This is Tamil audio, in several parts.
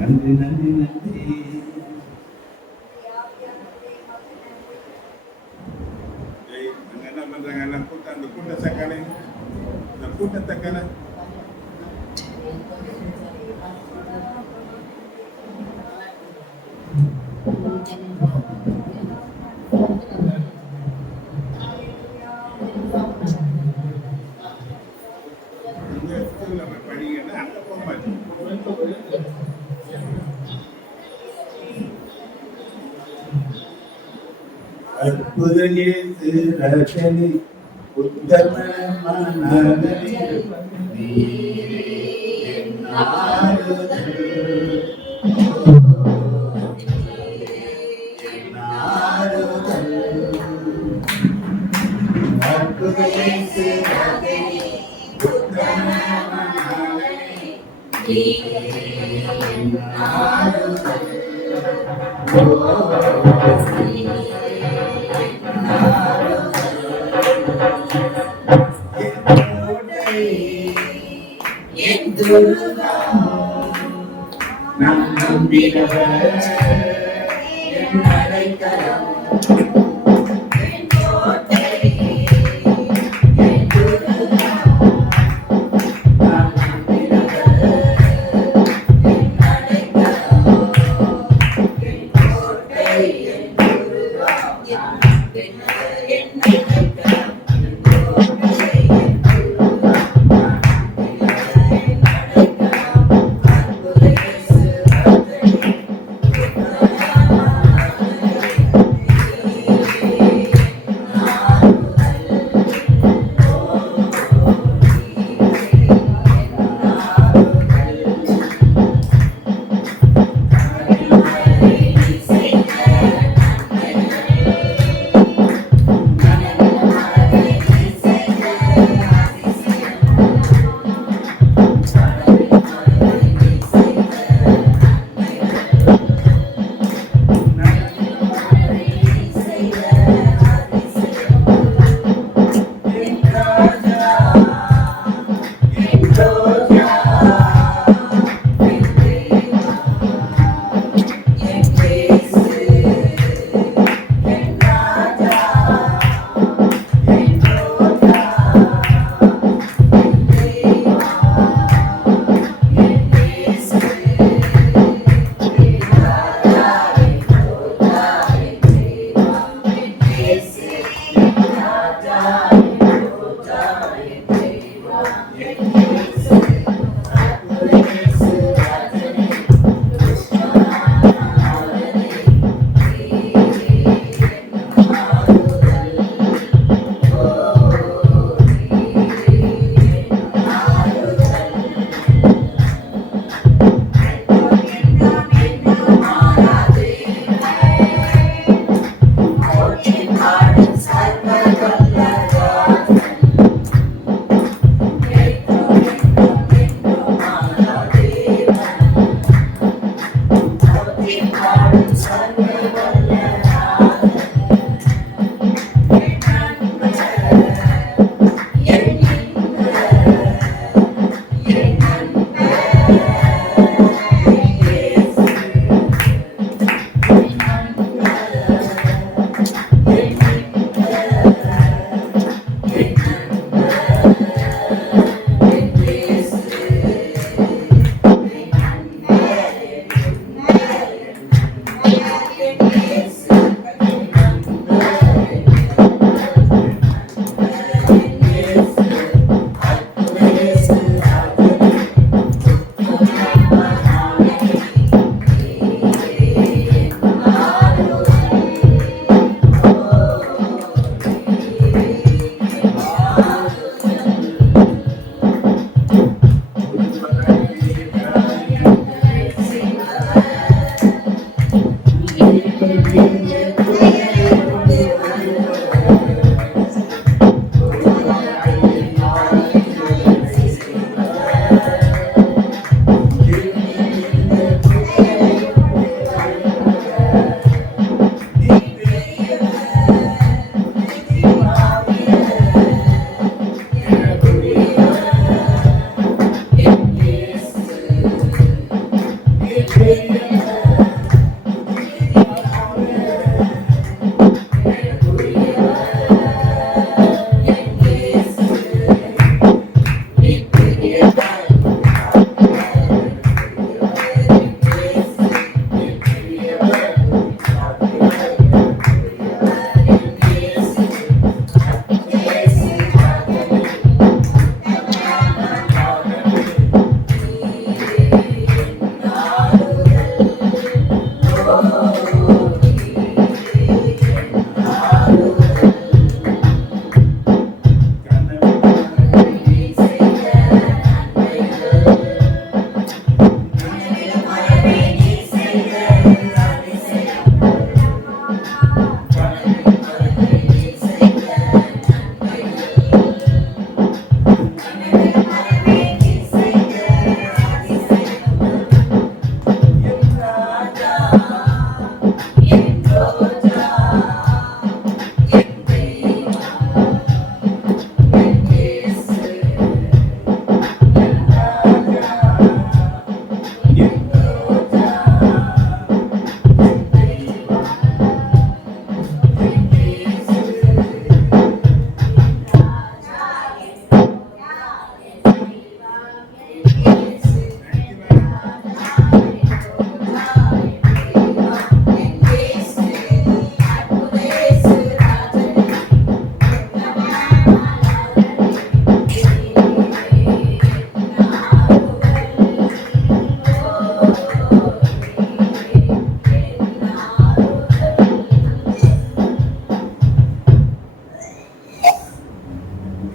நன்றி நன்றி நன்றி. என்ன பண்றாங்க எல்லாம் கூட்டம், அந்த கூட்டத்தை கடை, இந்த கூட்டத்தை கடை படிங்கன்னா அங்க போக மாட்டேன். அற்புதனே ரட்சணி உத்தமனே நீரே என் ஆறுதல் என் ஆறுதல். அற்புதனே ரட்சணி உத்தமனே நீரே என் ஆறுதல். நாம் நம்பினவர் என் அடைக்கலம்.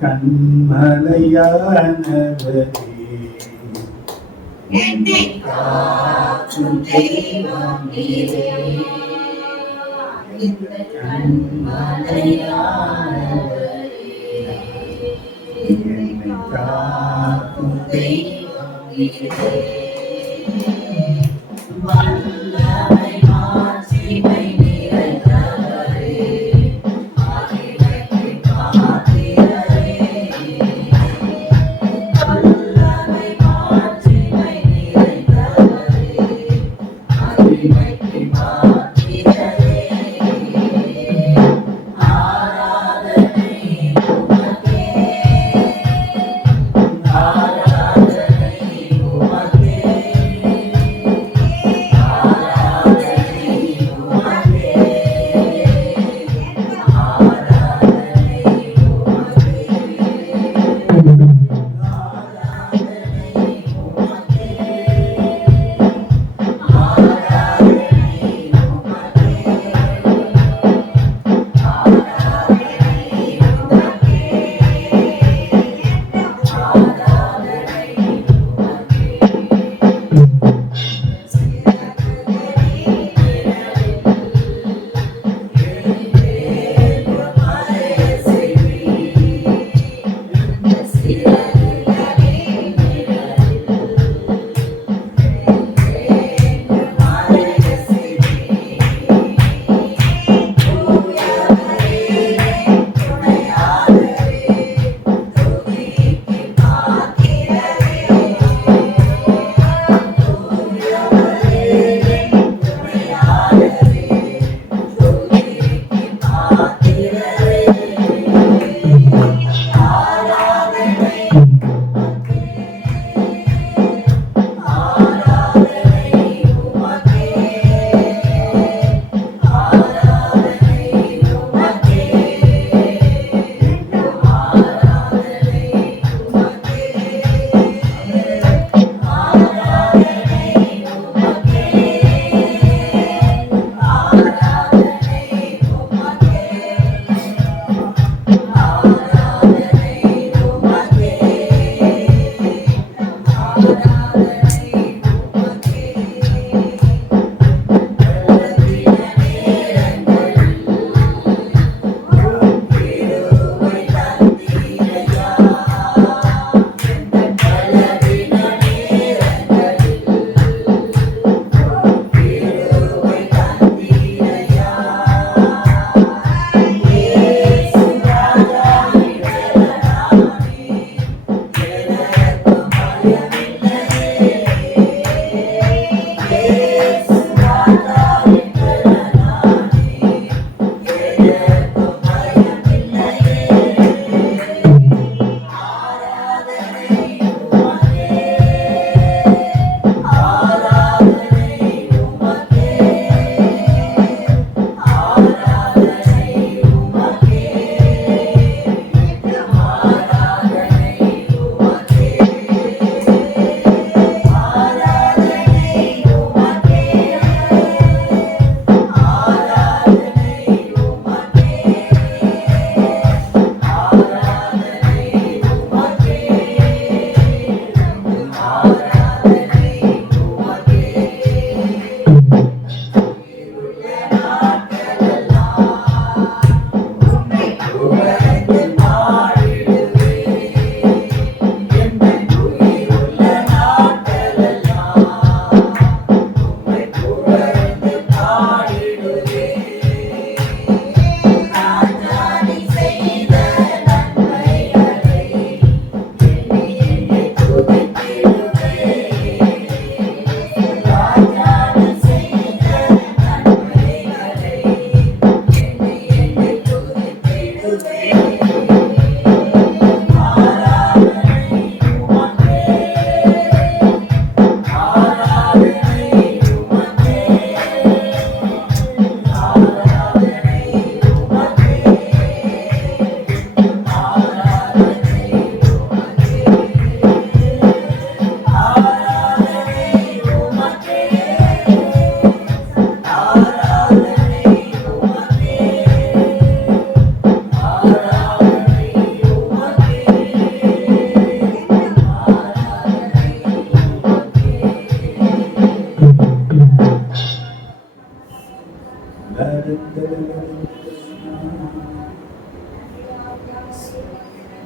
கண்மலையானவரே என்னை காக்கும் தெய்வம் நீரே. இந்த கண்மலையானவரே, என்னை காக்கும் தெய்வம் நீரே. வல்லமை மாட்சிமை நிறைந்தவரே, மகிமைக்கு பாத்திரரே. வல்லமை மாட்சிமை நிறைந்தவரே, மகிமைக்கு பாத்திரரே. ஆராதனை உமக்கே, ஆராதனை உமக்கே.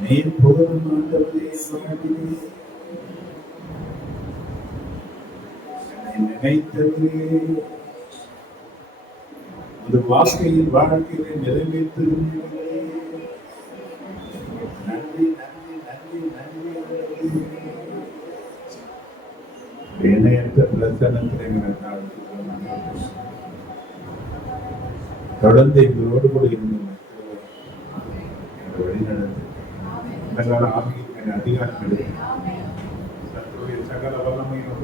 நீர் போதும் ஆண்டவரே சுவாமியே. என்னை நினைத்தவரே அந்த வார்த்தையின் வாழ்க்கையை நிறைவேற்றுகிறீர்களே. நன்றி நன்றி நன்றி நன்றி ஆண்டவரே. இணையற்ற பிரசனத்தில் எங்களை தாழ்த்துகிறோம். தொடர்ந்து எங்களோடு கூட இருந்து வழிநடத்து இந்த ஆவியின் அதிகாரம் எடுத்து சகல வல்லமையும்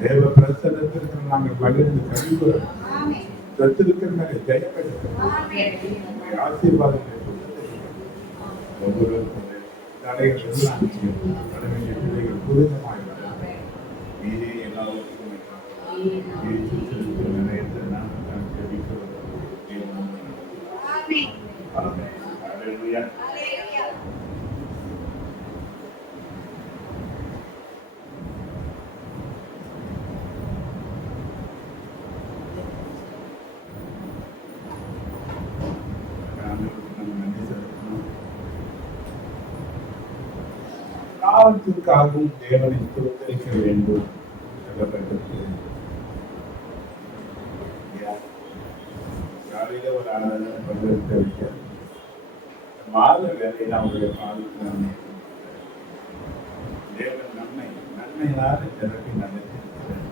தேவ பிரசனத்திற்கு நாங்கள் பகிர்ந்து கழிவுறோம். சத்திருக்கிற ஜெயப்படுத்த ஆசீர்வாதங்களை ஒவ்வொருவருக்கும் தடைகள் எல்லாம் பிள்ளைகள் புரிதமாக நீரே எல்லாருக்கும் காலத்திற்காகவும் தேவனை தோற்கடிக்க வேண்டும். காலையில ஒரு ஆராதனை பங்கெடுக்க மாத வேலையில் அவருடைய பாதுகாப்பு தேவன் நன்மையினால ஜனத்தை நடத்தியிருக்கிறார்.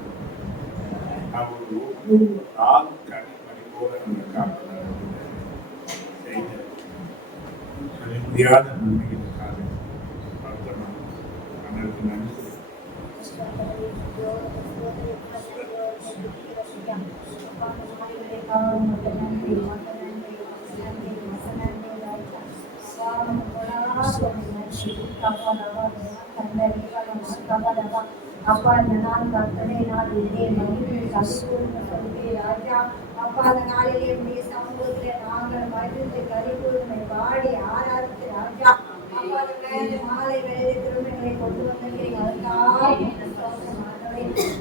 அவர் ஒவ்வொரு நாளும் கனிமணி போல நம்ம காப்பதாக செய்த முடியாத நன்மைகளுக்காக அதற்கு நன்றி. அப்பா இந்த நாள் கர்த்தரை நாள் இதே மகிழ்ச்சி கலிகூர்ந்து சொல்வே ராஜா. அப்பா அந்த நாளிலே உடைய சமூகத்திலே நாங்கள் மகிழ்ந்து கலிகூர்மை பாடி ஆராதித்து ராஜா. அப்பா அந்த மாலை வேலை திருமணங்களை கொண்டு வந்திருக்கிறீங்க.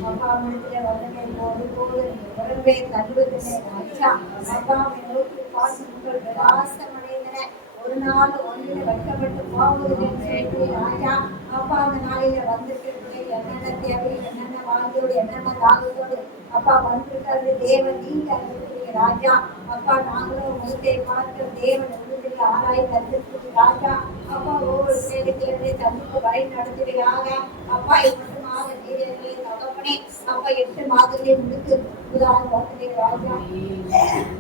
அப்பா மனத்திலே வந்தனை போது உறவை தள்ளுவதில்லை ராஜா. அப்பா நோக்கி பார்த்து உங்கள் விலாசம் அடைந்தன. ஒரு நாள் ஒன்றில் வைக்கப்பட்டு போவதில்லை ராஜா. அப்பா அந்த நாளில வந்திருக்கிற என்னென்ன தேவை, என்னென்ன வாழ்க்கையோடு, என்னென்ன தாகத்தோடு அப்பா வந்திருக்கிறது தேவன் நீங்க அறிவிக்கிறீங்க ராஜா. அப்பா நாங்களும் முகத்தை பார்க்கிற தேவன் உறுதியை ஆராய் தந்திருக்கிறது ராஜா. அப்பா ஒவ்வொரு சேவைகளை தந்திக்கு வழி நடத்துவீராக. அப்பா மட்டுமாக நீரே தகப்பனே. அப்பா 8 மாதங்களை முடித்து வருகிறீங்க ராஜா.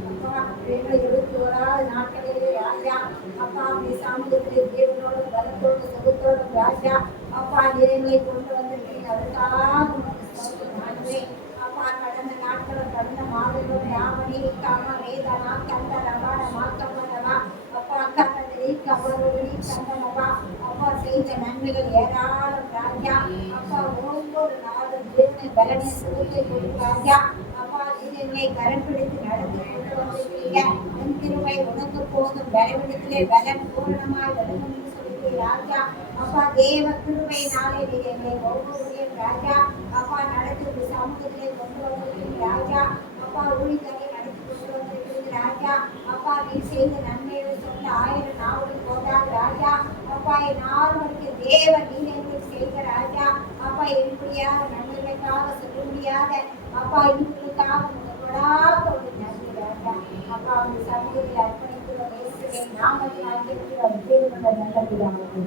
அப்பா 21 நாட்களிலே ராஜா. அப்பா அப்படி சமூகத்திலே தேவனோடு பலத்தோடு சுகத்தோடு ராஜா. அப்பா நிறைகளை கொண்டு வந்திருக்கீங்க. அதுக்காக அப்பா கடந்த நாட்களும் கடந்த மாதங்களும் யாமனி காம வேதனா கந்த ரவான மாக்கமனவா அப்பா கந்தரி கவரோடி கந்தனவா அப்பா செய்த நன்மைகள் ஏராளம் ராஜா. அப்பா ஒவ்வொரு நாளும் தேவனை பலனை சுகத்தை கொடு ராஜா. அப்பா நீரை கரம் பிடித்து நடந்து கொண்டு வந்திருக்கீங்க. உன் கிருபை உனக்கு போதும் பலவிடத்திலே பலன் பூரணமாய் விளங்கும் ராஜா. அப்பா தேவ கிருபை நாளை எங்களை ஒவ்வொருவரையும் ராஜா. அப்பா நடத்தி சமூகத்திலே கொண்டு வந்திருக்கிறீங்க ராஜா. அப்பா ஊழியர்களை நடத்தி கொண்டு வந்திருக்கிறது ராஜா. அப்பா நீ செய்த நன்மைகள் சொல்ல 1000 நாவல் போதாது ராஜா. அப்பா நாள் வரைக்கும் தேவ நீரை செய்த ராஜா. அப்பா முடியாத நன்மைகளுக்காக சொல்ல முடியாத அப்பா இவங்களுக்காக உங்களோட நன்றி ராஜா. அப்பா அவங்க சமூகத்தில் அர்ப்பணிக்கிறோம். இயேசுவை நாமத்தினால் கேட்கிறோம். தேவனோட நல்ல பிதாவே.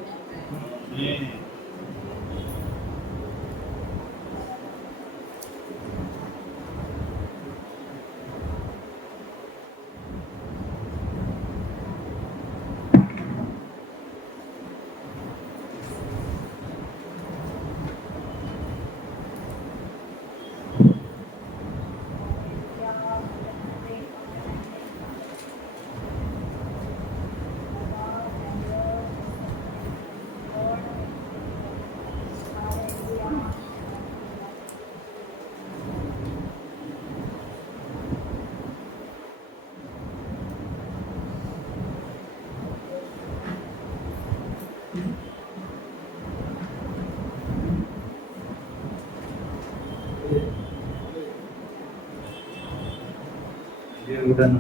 தேவனுடன்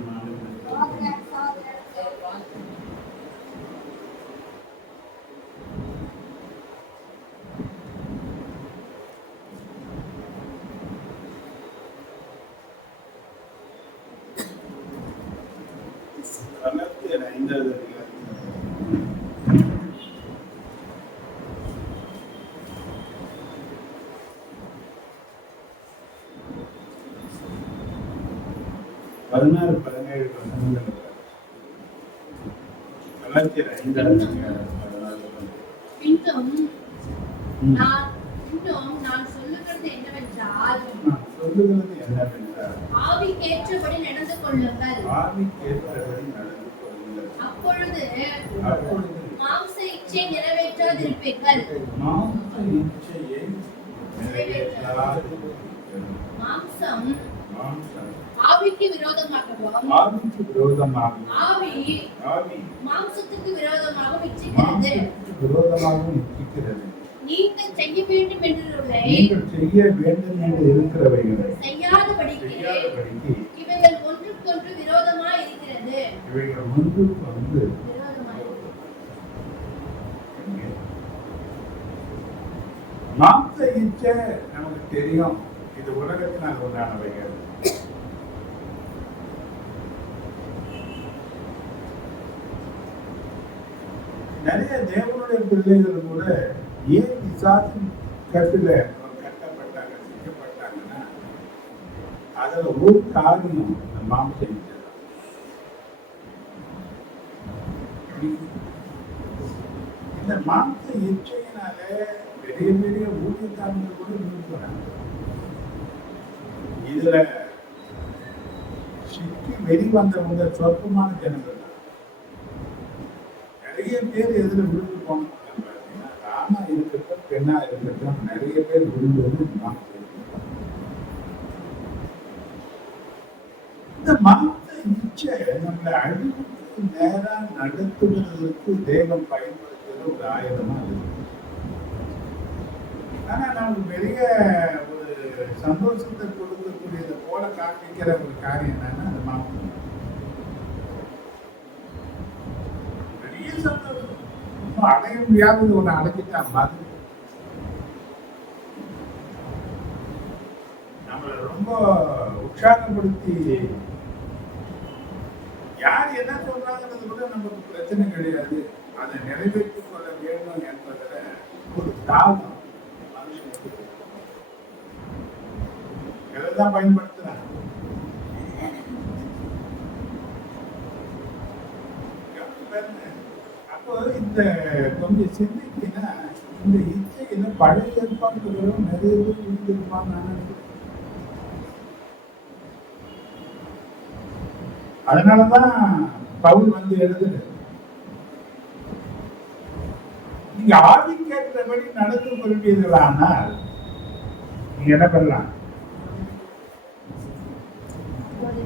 5வது அதிகாரம் 16, 17 வசனங்கள். கலாத்தியர் 5வது அதிகாரம் 14. இன்னும் நான் சொல்லுகிறது என்னவென்றால் நான் சொல்லுகிறது என்னவென்றால் ஆவிக்கேற்றபடி நடந்து கொள்ளுங்கள். ஆவிக்கேற்றபடி நடந்து கொள்ளுங்கள். அப்பொழுது அப்பொழுது மாம்ச இச்சை நிறைவேற்றாதிருப்பீர்கள். மாம்ச இச்சையை நிறைவேற்றாதிருப்பீர்கள். மாம்சம் மாம்சம் ஆவிக்கு விரோதமாகவும் ஆவிக்கு விரோதமாகவும் ஆவி மாம்சத்துக்கு விரோதமாகவும் இச்சிக்கிறது. மாம்சத்துக்கு விரோதமாகவும் இச்சிக்கிறது. நீங்கள் செய்ய வேண்டும் என்றுள்ளதை நீங்கள் செய்ய வேண்டும் என்று இருக்கிறவைகளை செய்யாதபடிக்கு இவைகள் ஒன்றுக்கொன்று விரோதமாய் இருக்கிறது. இவைகள் ஒன்றுக்கொன்று விரோதமாய் மாம்ச இச்சை நமக்கு தெரியும். இது உலகத்தினால் உண்டானவைகள். நிறைய தேவனுடைய பிள்ளைகள் கூட ஏன் பிசாசின் கட்டுல கட்டப்பட்டாங்க, சிக்கப்பட்டாங்கன்னா அதுல ஒரு காரியம் இந்த மாம்ச இச்சை தான். இந்த மாம்ச இச்சையினால பெரிய பெரிய ஊழியக்காரங்க கூட விரும்புறாங்க. இதுல சிக்கி வெளி வந்தவங்க சொற்பமான ஜனங்கள் தான். நிறைய பேர் எதுல விழுந்து போனாங்க பார்த்தீங்கன்னா, ஆணா இருக்கட்டும் பெண்ணா இருக்கட்டும் நிறைய பேர் விழுந்தது மாம்ச இச்சை. இந்த மாம்ச இச்சை நம்மளை அழிவுக்கு நேரா நடத்துவதற்கு தேவன் பயன்படுத்துகிற ஒரு ஆயுதமா இருக்கு. ஆனா நமக்கு பெரிய ஒரு சந்தோஷத்தை கொடுக்கக்கூடியதை போல காண்பிக்கிற ஒரு காரியம் என்னன்னா அந்த மாம்சம். பெரிய சந்தோஷம், ரொம்ப அடைய முடியாதது ஒண்ணு அடைஞ்சிட்டா மாதிரி நம்மளை ரொம்ப உற்சாகப்படுத்தி யார் என்ன சொல்றாங்கிறது கூட நமக்கு பிரச்சனை கிடையாது. அதை நிறைவேற்றிக் கொள்ள வேண்டும் என்பதில் ஒரு தாகம் எல்லாம் பயன்படுத்துறாங்க. அப்போ இந்த கொஞ்சம் சிந்திக்கினா இந்த இச்சையில பழைய ஏற்பாடுகளும் நிறைய பேர் இருந்திருப்பாங்க. அதனாலதான் பவுல் வந்து எழுதுது, நீங்க ஆவிக்கேற்றபடி நடந்து கொள்வீர்களானால் நீங்க என்ன பண்ணலாம்?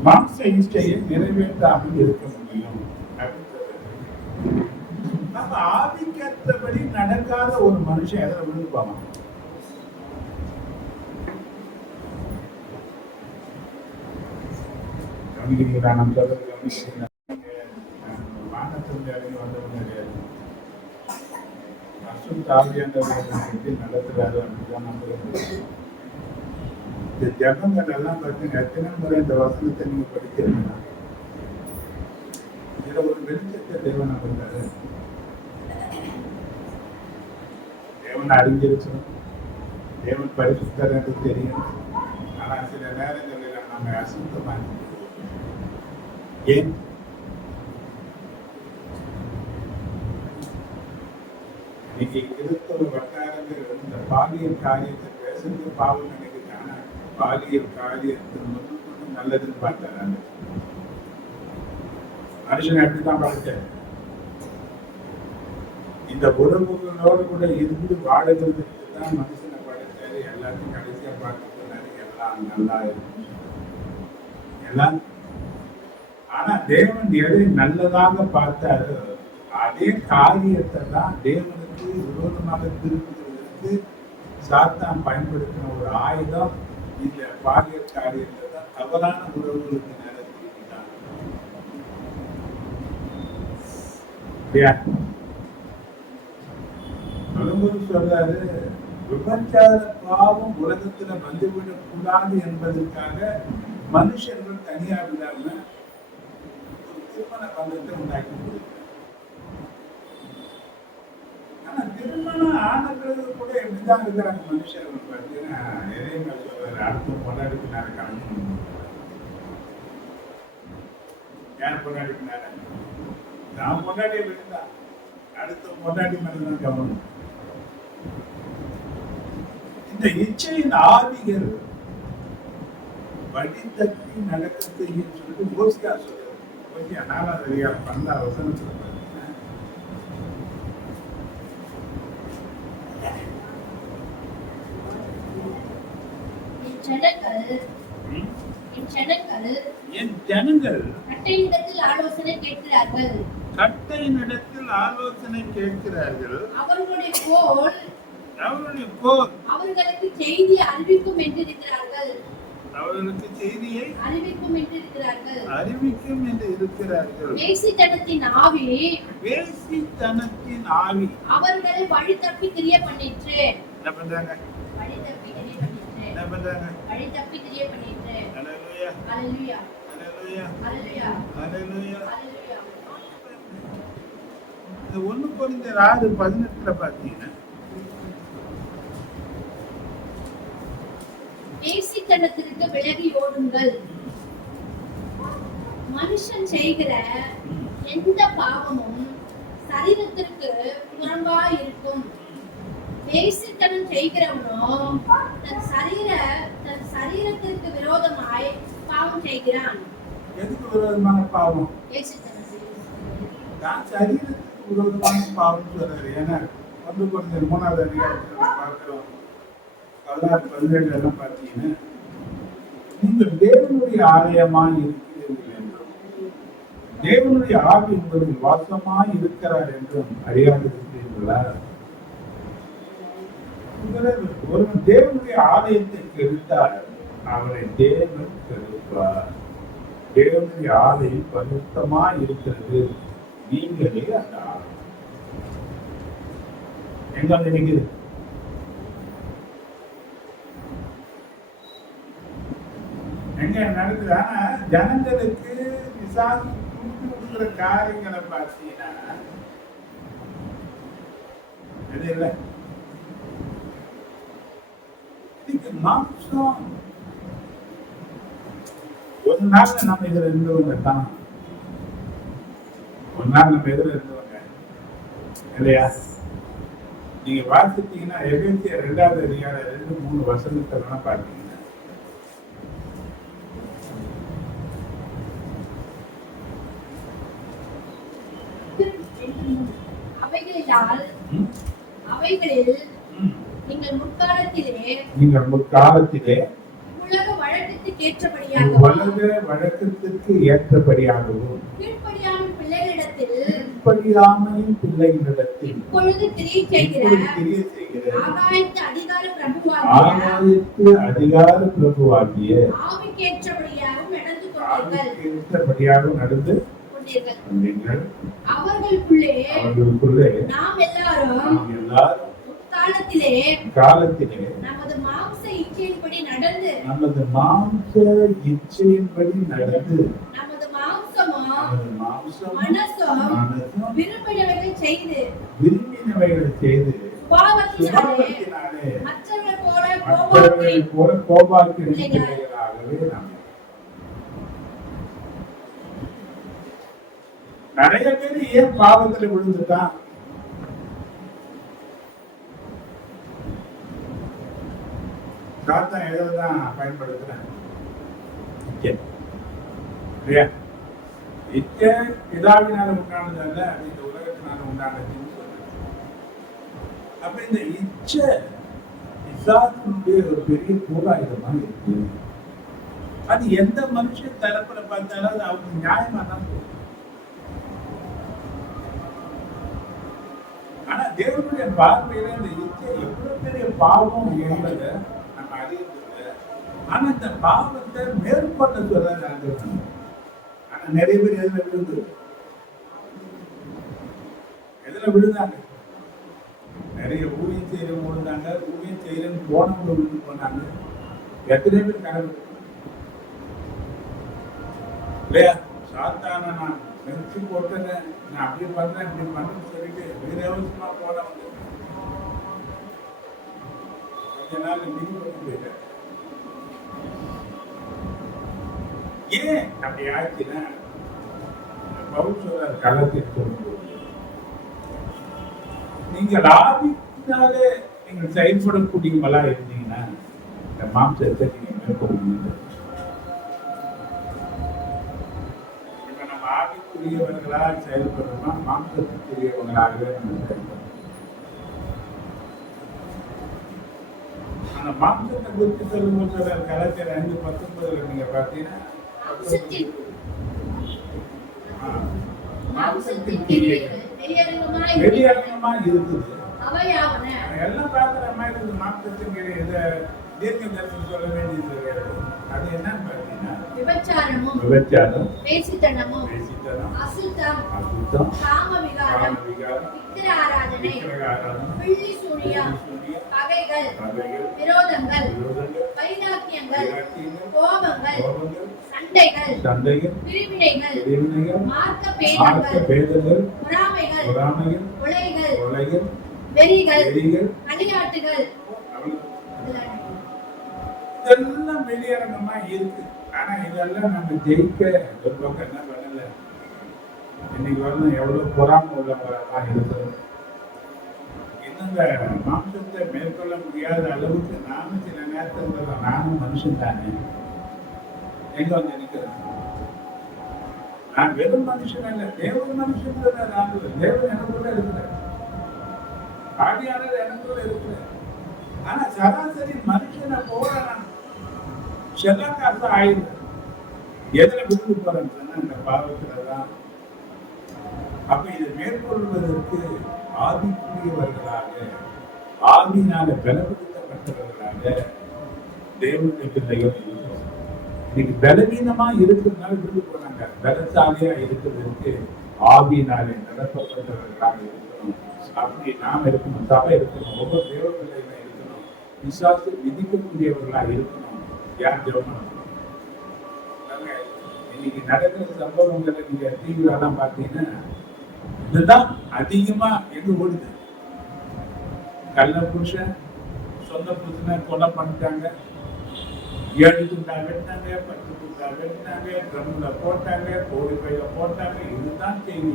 மாம்ச இச்சையை நிறைவேற்றாமல் இருக்க முடியும். நம்ம ஆவிக்கேற்றபடி நடக்காத ஒரு மனுஷன் எதில் விழுந்துப்பாங்க? கவனிக்கிறீங்களா? நம்ம சொல்றது கவனிக்கிறீங்களா? வானத்திலிருந்து இறங்கி வந்தவங்க கிடையாது. நடத்துறாரு அப்படிதான் நம்புறது. இந்த ஜபங்கள் எல்லாம் பார்த்தீங்கன்னா எத்தனை முறை இந்த வசனத்தை நீங்க படிக்கிறீங்களா? இதுல ஒரு வெளிச்சத்தை தேவன் அப்படின்றாரு. தேவன் அறிஞ்சிருக்கணும், தேவன் பரிசுத்தர் என்று தெரியும். ஆனா சில நேரங்களில் நம்ம அசுத்தமா ஏன் இன்னைக்கு கிறிஸ்தவ வட்டாரங்கள் இந்த பாலியல் காரியத்தை பேசுறது பாவம் நினைக்கிறாங்க. பாலியல் காரியத்தில் முதல் நல்லதுன்னு பார்த்தாங்க. மனுஷன் எப்படிதான் படைச்சாரு? இந்த உறவுகளோடு கூட இருந்து வாழறதுக்கு தான் மனுஷனை படைச்சாரு. எல்லாத்தையும் கடைசியா பார்த்துக்கிறாரு. எல்லாம் நல்லா இருக்கும் எல்லாம். ஆனா தேவன் எதை நல்லதாக பார்த்தாரு அதே காரியத்தை தான் தேவனுக்கு விரோதமாக திருப்புவதற்கு சாத்தான் பயன்படுத்தின ஒரு ஆயுதம். இந்த பாலியல் காரியத்தை தான் தவறான உறவுகளுக்கு நடத்திட்டாங்க. சொல்லும்போது சொல்றாரு, விபச்சார பாவம் உலகத்துல வந்துவிடக் கூடாது என்பதற்காக மனுஷர்கள் தனியா விடாம திருமண பந்தத்தை உண்டாக்கி கொடுத்தார். ஆனா திருமணம் ஆன பிறகு கூட எப்படிதான் இருக்கிறாங்க மனுஷர்கள் பார்த்தீங்கன்னா, எதையுமே சொல்றாரு, அடுத்த கொண்டாடினாரு கலந்து. யார் கொண்டாடினாரு? நான் கொண்டாடிய விட்டுதான் அடுத்த கொண்டாடி மேலதான் கவனம். இந்த இச்சையின் ஆவிகள் வழி தப்பி நடக்க செய்யும் சொல்லிட்டு ஓசியா சொல்றாரு. ஓசியா 4வது அதிகாரம் 12வது வசனத்துல பாத்தீங்கன்னா, என் ஜனங்கள் கட்டையினிடத்தில் ஆலோசனை கேட்கிறார்கள். கட்டையினிடத்தில் ஆலோசனை கேட்கிறார்கள். அவர்களுடைய கோல் அவர்களுக்கு செய்தி அறிவிக்கும் என்றிருக்கிறார்கள். அவர்களுக்கு செய்தியை அறிவிக்கும் என்றிருக்கிறார்கள். அறிவிக்கும் என்று இருக்கிறார்கள். வேசித்தனத்தின் ஆவி அவர்களை வழி தப்பி திரிய பண்ணிற்று. என்ன பண்றாங்க? வழி தப்பி திரிய பண்ணிற்று. என்ன பண்றாங்க? வழி தப்பி திரிய பண்ணிற்று. ஹல்லேலூயா, ஹல்லேலூயா, ஹல்லேலூயா, ஹல்லேலூயா, ஹல்லேலூயா. ஹல்லேலூயா. இந்த 1 கொரிந்தியர் 6:18 பாத்தீங்கன்னா, வேசித்தனத்திற்கு விலகி ஓடுங்கள். மனுஷன் செய்கிற எந்த பாவமும் சரீரத்திற்கு புறம்பாய் இருக்கும். வேசித்தனம் செய்கிறவனோ தன் சரீரத்திற்கு விரோதமாய் பாவம் செய்கிறான். எதுக்கு விரோதமான பாவம்? வேசித்தனம் தான் சரீரத்துக்கு விரோதமான பாவம் சொல்றாரு. ஏன்னா 1 கொரிந்தியர் 3வது அதிகாரத்துல பார்க்கிறோம், 16-17 எல்லாம் பார்த்தீங்கன்னா, நீங்கள் தேவனுடைய ஆலயமாய் இருக்கிறீர்கள் என்றும் தேவனுடைய ஆவி உங்களில் வாசமாய் இருக்கிறார் என்றும் அறியாதிருக்கிறீர்களா? ஒருவன் தேவனுடைய ஆலயத்தை கெடுத்தால் அவரை தேவன் கெடுப்பார். தேவனுடைய ஆலயம் பரிசுத்தமாய் இருக்கிறது, நீங்களே அந்த ஆலயம். எங்க நினைக்குது? எங்க நடக்குது? ஆனா ஜனங்களுக்கு விசாரி தூக்கி கொடுக்குற காரியங்களை பார்த்தீங்கன்னா இது இல்லை. இதுக்கு மாம்சம் ஒரு நாள் நம்ம இதுல இருந்தவங்க தான், ஒரு நாள் நம்ம எதிர இருந்தவங்க இல்லையா? நீங்க வாசித்தீங்கன்னா எபேசியர் 2வது அதிகாரம் 2-3 வசனத்தை பார்த்தீங்கன்னா, அவைகளில் நீங்கள் முற்காலத்திலே உலக வழக்கத்துக்கு ஏற்றபடியாகவும் கீழ்ப்படியாமல் பிள்ளைகளிடத்தில் இப்பொழுது கிரியை செய்கிற ஆகாயத்து அதிகார பிரபுவாகிய ஆவிக்கேற்றபடியாகவும் நடந்து கொண்டீர்கள். அவர்களுக்குள்ளே நாம் எல்லாரும் காலத்திலே நமது மாம்ச இச்சையின்படி நடந்து நமது மாம்சமும் மனசும் விரும்பினவைகளை செய்து சுபாவத்தினாலே மற்றவர்களைப் போல கோபாக்கினைகளாகவே நாம். நிறைய பேர் ஏன் பாவத்துல விழுந்துட்டான்? சாத்தான் எதோதான் பயன்படுத்துறேன். பிதாவினால உண்டானதல்ல, அது இந்த உலகத்தினால உண்டானதுன்னு சொல்றேன். அப்ப இந்த இச்சை பிசாசுடைய ஒரு பெரிய போராயுதமா இருக்கு. அது எந்த மனுஷன் தரப்புல பார்த்தாலும் அது அவங்க நியாயமா தான் போகும். ஆனா தேவனுடைய பார்வையில இந்த இச்சை எவ்வளவு பெரிய பாவம் என்பதை நம்ம அறியறதில்லை. ஆனா இந்த பாவத்தை மேற்கொள்ள சொல்ல நடந்துருக்காங்க. ஆனா நிறைய பேர் எதுல விழுந்தாங்க? நிறைய ஊழியம் செய்யறவங்க விழுந்தாங்க, ஊழியம் செய்யறன்னு போனவங்க விழுந்து போனாங்க. எத்தனை பேர் கடவுள் இல்லையா? சாத்தான வச்சு போட்டுறேன், நான் அப்படி பண்றேன் இப்படி பண்றேன்னு சொல்லிட்டு வீரவசமா போட வந்து கொஞ்ச நாள் மிதிப்பட்டு போயிட்டேன். ஏன் அப்படி ஆச்சுன்னா பவுல் சொல்றார் களத்தில் சொல்லும்போது, நீங்கள் ஆவியினாலே நீங்கள் செயல்படக்கூடியவங்களா இருந்தீங்கன்னா இந்த மாம்சத்தை நீங்க மேற்கொள்ள முடியாது. இப்ப நம்ம ஆவிக்குரியவர்களாக செயல்படுறோம்னா மாம்சத்துக்குரியவங்களாகவே நம்ம செயல்படுறோம். அந்த மாம்சத்தை குறித்து சொல்லும்போது கலாச்சார 5:19 நீங்க பார்த்தீங்கன்னா மாம்சத்தின் கிரியைகள் வெளியரங்கமாய் வெளியரங்கமா இருக்குது. அவையாவன எல்லாம் பார்க்குற மாதிரி இருக்குது. மாம்சத்தின் இதை தீர்க்க தரிசனம் சொல்ல வேண்டியது கிடையாது. அது என்னன்னு பார்த்தீங்கன்னா விபச்சாரமும் விபச்சாரம், வேசித்தனமும் பேசித்தனம், அசுத்தம் அசுத்தம், காம விகாரம் விகாரம், விக்கிர ஆராதனை விக்கிரகாராதனை, பிள்ளி சூனியம் சூனியம், பகைகள் பகைகள், விரோதங்கள் விரோதங்கள், வைராக்கியங்கள் விராக்கியங்கள், கோபங்கள் கோபங்கள், சண்டைகள் சண்டைகள், பிரிவினைகள் பிரிவினைகள், மார்க்க மார்க்க பேதங்கள் பேதங்கள், பொறாமைகள் பொறாமைகள், கொலைகள் கொலைகள், வெறிகள் வெறிகள், களியாட்டுகள் இதெல்லாம் வெளியரங்கமா இருக்கு. ஆனா இதெல்லாம் நம்ம ஜெயிக்க ஒரு பக்கம் என்ன பண்ணல. இன்னைக்கு வரணும் எவ்வளவு பொறாம உள்ளவங்களா இருக்கிறோம். இன்னும் இந்த மாம்சத்தை மேற்கொள்ள முடியாத அளவுக்கு நானும் சில நேரத்தில் நானும் மனுஷன் தானே எங்க வந்து நிக்கிறேன். நான் வெறும் மனுஷன் அல்ல, தேவன் மனுஷன். தேவன் எனக்குள்ள இருக்கிறேன், ஆவியானவர் எனக்குள்ள இருக்கிறேன். ஆனா சராசரி மனுஷனை போறான் செல்லக்காசு ஆயிடுது. எதுல விட்டு போறேன்னு சொன்னா இந்த பாவத்துலதான். அப்ப இதை மேற்கொள்வதற்கு ஆவிக்குரியவர்களாக, ஆவியினால பலப்படுத்தப்பட்டவர்களாக தேவனுடைய பிள்ளைகள் இருக்கிறோம். இன்னைக்கு பலவீனமா இருக்கிறதுனால விட்டு போறாங்க. பலசாலியா இருக்கிறதுக்கு ஆவியினாலே நடத்தப்பட்டவர்களாக இருக்கணும். அப்படி நாம் இருக்கணும், சபை இருக்கணும், ஒவ்வொரு தேவ பிள்ளைகளா இருக்கணும், விசுவாசத்தை விதிக்கக்கூடியவர்களா இருக்கணும். யார் ஜெபம் இன்னைக்கு நடக்கிற சம்பவங்களை நீங்க டிவிலாம் பார்த்தீங்கன்னா இதுதான் அதிகமா எங்க ஓடுது. கள்ள புருஷன் சொந்த புருஷனை கொலை பண்ணிட்டாங்க, 7 துண்டா வெட்டினாங்க, 10 துண்டா வெட்டினாங்க, ட்ரம்ல போட்டாங்க, கோடி பையில போட்டாங்க. இதுதான் செய்தி.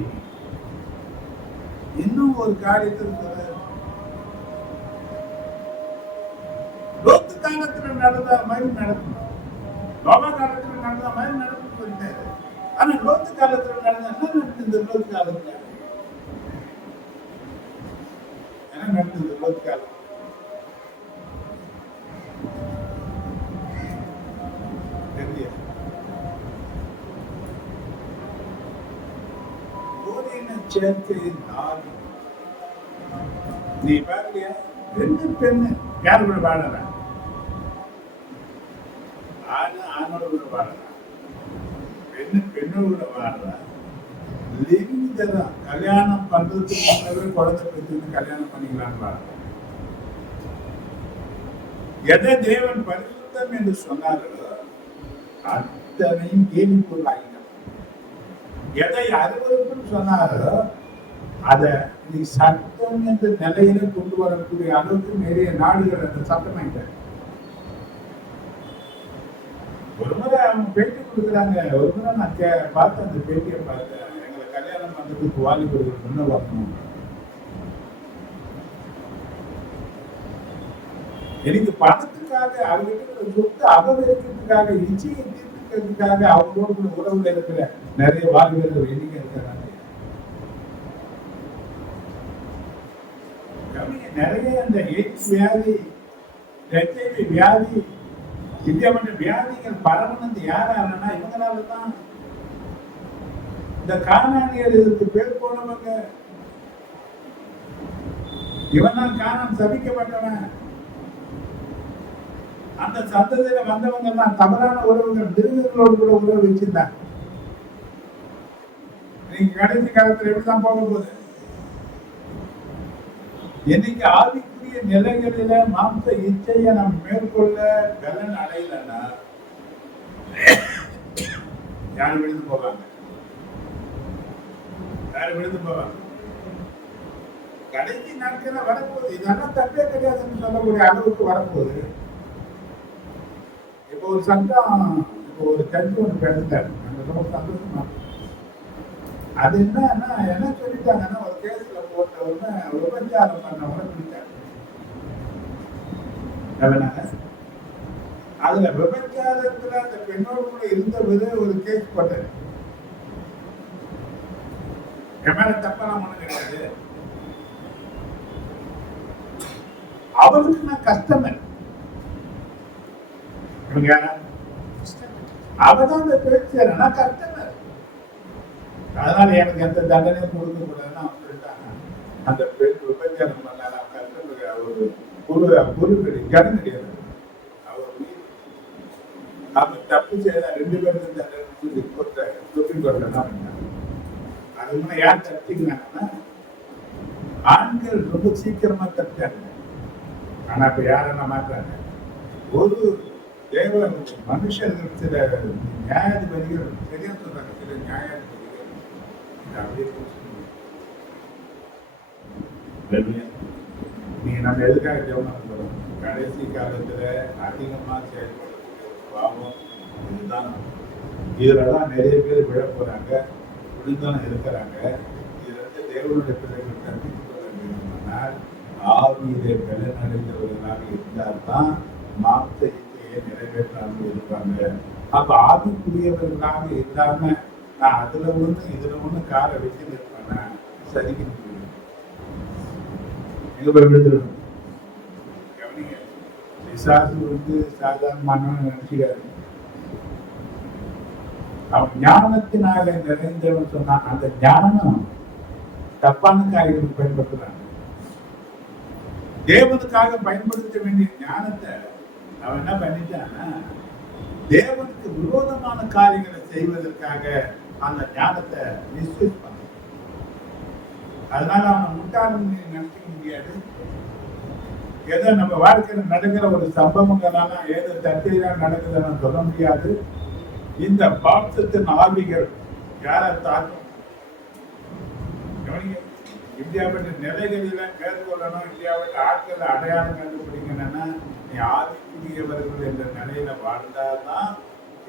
இன்னும் ஒரு காரியத்தில் லோத்து காலத்துல நடந்த மாதிரி நடக்கணும், நோவா காலத்துல நடந்த மாதிரி நடந்து சொல்லிட்டாரு. ஆனா லோத்து காலத்துல நடந்த என்ன நடந்தது? லோத்து காலத்துல என்ன நடந்தது? லோத்து காலம் சேர்க்கையின் நாள் நீ பாக்கலையா? 2 பெண்ணு யாரு கூட வாழற? ஆணோட கூட வாழற, பெண்ணு பெண்ணோட வாழற. லிவிங் தான் கல்யாணம் பண்றதுக்கு முன்னாடி குழந்தை பெற்று கல்யாணம் பண்ணிக்கலான்னு வாழற. எதை தேவன் பரிசுத்தம் என்று சொன்னார்களோ அத்தனையும் கேள்விக்குள்ளாயின. எதை அருவருப்புன்னு சொன்னாரோ அதை நீ சட்டம் என்ற நிலையில கொண்டு வரக்கூடிய அளவுக்கு நிறைய நாடுகள் அந்த சட்டமாயிட்ட. ஒரு முறை அவங்க பேட்டி கொடுக்குறாங்க. ஒரு முறை நான் பார்த்து அந்த பேட்டியை பார்த்தேன். எங்களை கல்யாணம் பண்றதுக்கு வாலிபர்கள் முன்ன வரணும், எனக்கு பணத்துக்காக அவர்கிட்ட சொத்து அபகரிக்கிறதுக்காக இச்சையை தீர்த்துக்கிறதுக்காக அவங்களோட உறவுல இருக்கிற நிறைய வாலிபர்கள் எண்ணிக்கை இருக்கிறாங்க. நிறைய இந்த எய்ட்ஸ் வியாதி, HIV வியாதி, இப்படிப்பட்ட வியாதிகள் பரவனது யாராலன்னா இவங்களாலதான். இந்த கானானியர் இதுக்கு பேர் போனவங்க. இவன் தான் கானான் சபிக்கப்பட்டவன். அந்த சந்ததியில வந்தவங்க தான் தவறான உறவுகள், மிருகங்களோடு கூட உறவு வச்சிருந்தாங்க. நீங்க கடைசி காலத்துல எப்படிதான் போக போகுது? என்னைக்கு ஆவிக்குரிய நிலைகளில மாம்ச இச்சையை நாம் மேற்கொள்ள பலன் அடையலன்னா யாரும் விழுந்து போவாங்க. யாரும் விழுந்து போவாங்க. கடைசி நாட்கள் வரப்போகுது. இதெல்லாம் தப்பே கிடையாதுன்னு சொல்லக்கூடிய அளவுக்கு வரப்போகுது. இப்போ ஒரு சட்டம், இப்போ ஒரு ஜட்ஜி ஒன்று பேசிட்டாரு, அந்த ரொம்ப சந்தோஷமா. அது என்னன்னா என்ன சொல்லிட்டாங்கன்னா, ஒரு கேஸ்ல போட்டவங்க விபச்சாரம் பண்ணவங்க பிடிச்சாங்க. அதுல விபச்சாரத்துல அந்த பெண்ணோடு கூட இருந்தவரு ஒரு கேஸ் போட்டாரு. என் மேல தப்பெல்லாம் ஒண்ணு கிடையாது, அவளுக்கு நான் கஸ்டமர், அவதான் அந்த பேச்சு நான் கஸ்டமர், அதனால எனக்கு எந்த தண்டனையும் கொடுக்க கூடாதுன்னு அவங்க சொல்லிட்டாங்க. அந்த பெண் விபச்சாரம் பண்ணால கஸ்டமர் ஒரு பொருள் ஜனம் கிடையாது. அவங்க தப்பு செய்த 2 பேருக்கு தண்டனை சுப்ரீம் கோர்ட்ல என்ன பண்ணாங்க. அது முன்ன யார் தப்பிக்கிறாங்கன்னா ஆண்கள் ரொம்ப சீக்கிரமா தப்பிச்சாங்க. ஆனா இப்ப யாரெல்லாம் மாற்றாங்க, ஒரு தேவ மனுஷர்கள், சில நியாயாதிபதிகள் சரியா சொல்றாங்க, சில நியாயாதிபதிகள் நீ நம்ம எதுக்காக ஜெபம் சொல்றோம், கடைசி காலத்துல அதிகமா செயல்படக்கூடிய பாவம் இதுதான். இதுலதான் நிறைய பேர் விழ போறாங்க, விழுந்தாலும் இருக்கிறாங்க. இதுல இருந்து தேவனுடைய பிள்ளைகள் தப்பித்துக் கொள்ள வேண்டுமானால் ஆவியிலே பலனடைந்தவர்களாக இருந்தால்தான் மாம்ச இச்சையை நிறைவேற்றாமல் இருப்பாங்க. அப்ப ஆவிக்குரியவர்களாக இல்லாம நான் அதுல ஒண்ணு இதுல ஒண்ணு காலை வச்சு இருப்பேன்னா சரிக்கு எங்க போய் விழுந்துடணும். கவனிங்க, பிசாசு வந்து சாதாரணமான நினைச்சுக்காரு. அவன் ஞானத்தினால நிறைந்தவன் சொன்னான். அந்த ஞானம் தப்பான காரியங்களுக்கு பயன்படுத்துறாங்க. தேவனுக்காக பயன்படுத்த வேண்டிய ஞானத்தை அவன் என்ன பண்ணிட்டான்னா தேவனுக்கு விரோதமான காரியங்களை செய்வதற்காக அந்த ஞானத்தை மிஸ்யூஸ் பண்ண. அதனால அவனை முட்டாள்னு நினைக்க முடியாது. ஏதோ நம்ம வாழ்க்கையில நடக்கிற ஒரு சம்பவங்களால ஏதோ தற்செயலாக நடக்குதுன்னு சொல்ல முடியாது. இந்த பாப்சத்தின் ஆவிகள் யாரை தாக்கும்? இந்தியாவின் நிலைகளில மேற்கொள்ளணும், இந்தியாவில் ஆட்கள் அடையாளம் கண்டுபிடிக்கணும்னா நீ ஆதிக்குரியவர்கள் என்ற நிலையில வாழ்ந்தால்தான்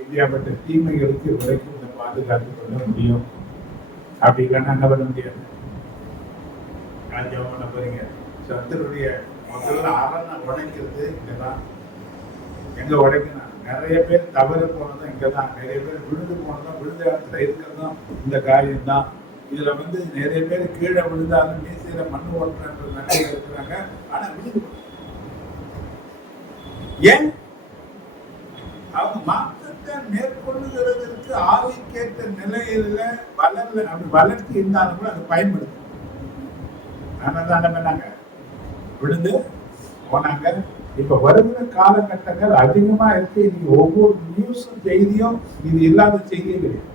இந்தியாவிட்ட தீமைகளுக்கு விலைக்கு இந்த பாதுகாத்துக் கொள்ள முடியும். அப்படி இல்லைன்னா என்ன பண்ண முடியாது. ஜெபம் பண்ண போறீங்க, சத்துருடைய முதல்ல அரணை உடைக்கிறது இங்கதான். எங்க உடைக்கணும்? நிறைய பேர் தவறு போனதும் இங்கதான், நிறைய பேர் விழுந்து போனதும், விழுந்த இடத்துல இருக்கிறதும் இந்த காரியம் தான். இதுல வந்து நிறைய பேர் கீழே விழுந்தாலும் மீசையில மண்ணு ஓட்டுற நிலையில இருக்கிறாங்க. ஆனா விழுந்து ஏன்? அவங்க மாற்றத்தை மேற்கொள்ளுகிறதுக்கு ஆவிக்கேற்ற நிலையில வளர்ல அப்படி வளர்ச்சி இருந்தாலும் கூட அதை பயன்படுத்தும். அதனால பண்ணாங்க, விழுந்து போனாங்க. இப்ப வருகிற காலகட்டங்கள் அதிகமா இருக்கு. நீ ஒவ்வொரு நியூஸும் செய்தியும் இது இல்லாத செய்தியே கிடையாது.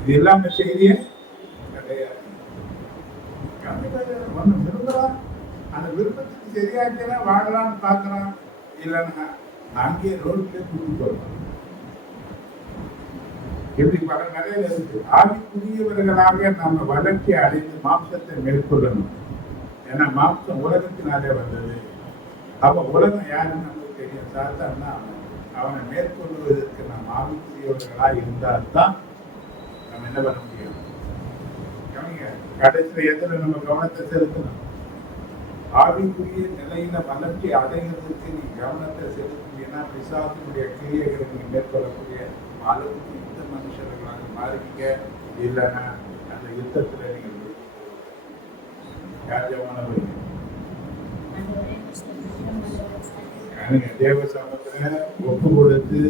இது இல்லாம செய்தியே கிடையாது. ஒண்ணு விரும்புறான், அந்த விருப்பத்துக்கு சரியாச்சுன்னா வாழலான்னு பாக்குறான், இல்லைன்னா அங்கேயே ரோட்லயே கூட்டி போடுறான். இப்படி பல நிலையில இருக்கு. ஆவிக்குரியவர்களாக நம்ம வளர்ச்சி அடைந்து மாம்சத்தை மேற்கொள்ளணும். ஏன்னா மாம்சம் உலகத்தினாலே வந்தது. அப்ப உலகம் யாருன்னு நமக்கு தெரியும். சாத்தான்னா அவனை மேற்கொள்வதற்கு நாம் ஆவிக்குரியவர்களா இருந்தால்தான் நம்ம என்ன பண்ண முடியும். கடைசியில எதுல நம்ம கவனத்தை செலுத்தணும்? ஆவிக்குரிய நிலையில வளர்ச்சி அடைகிறதுக்கு நீ கவனத்தை செலுத்தினா பிசாசினுடைய கிரியைகளை நீங்க மேற்கொள்ளக்கூடிய அளவுக்கு யுத்த மனுஷர்களாக மாறிக்க. இல்லைன்னா அந்த யுத்தத்துல நீங்க தேவ சமத்துல ஒப்பு கொடுத்து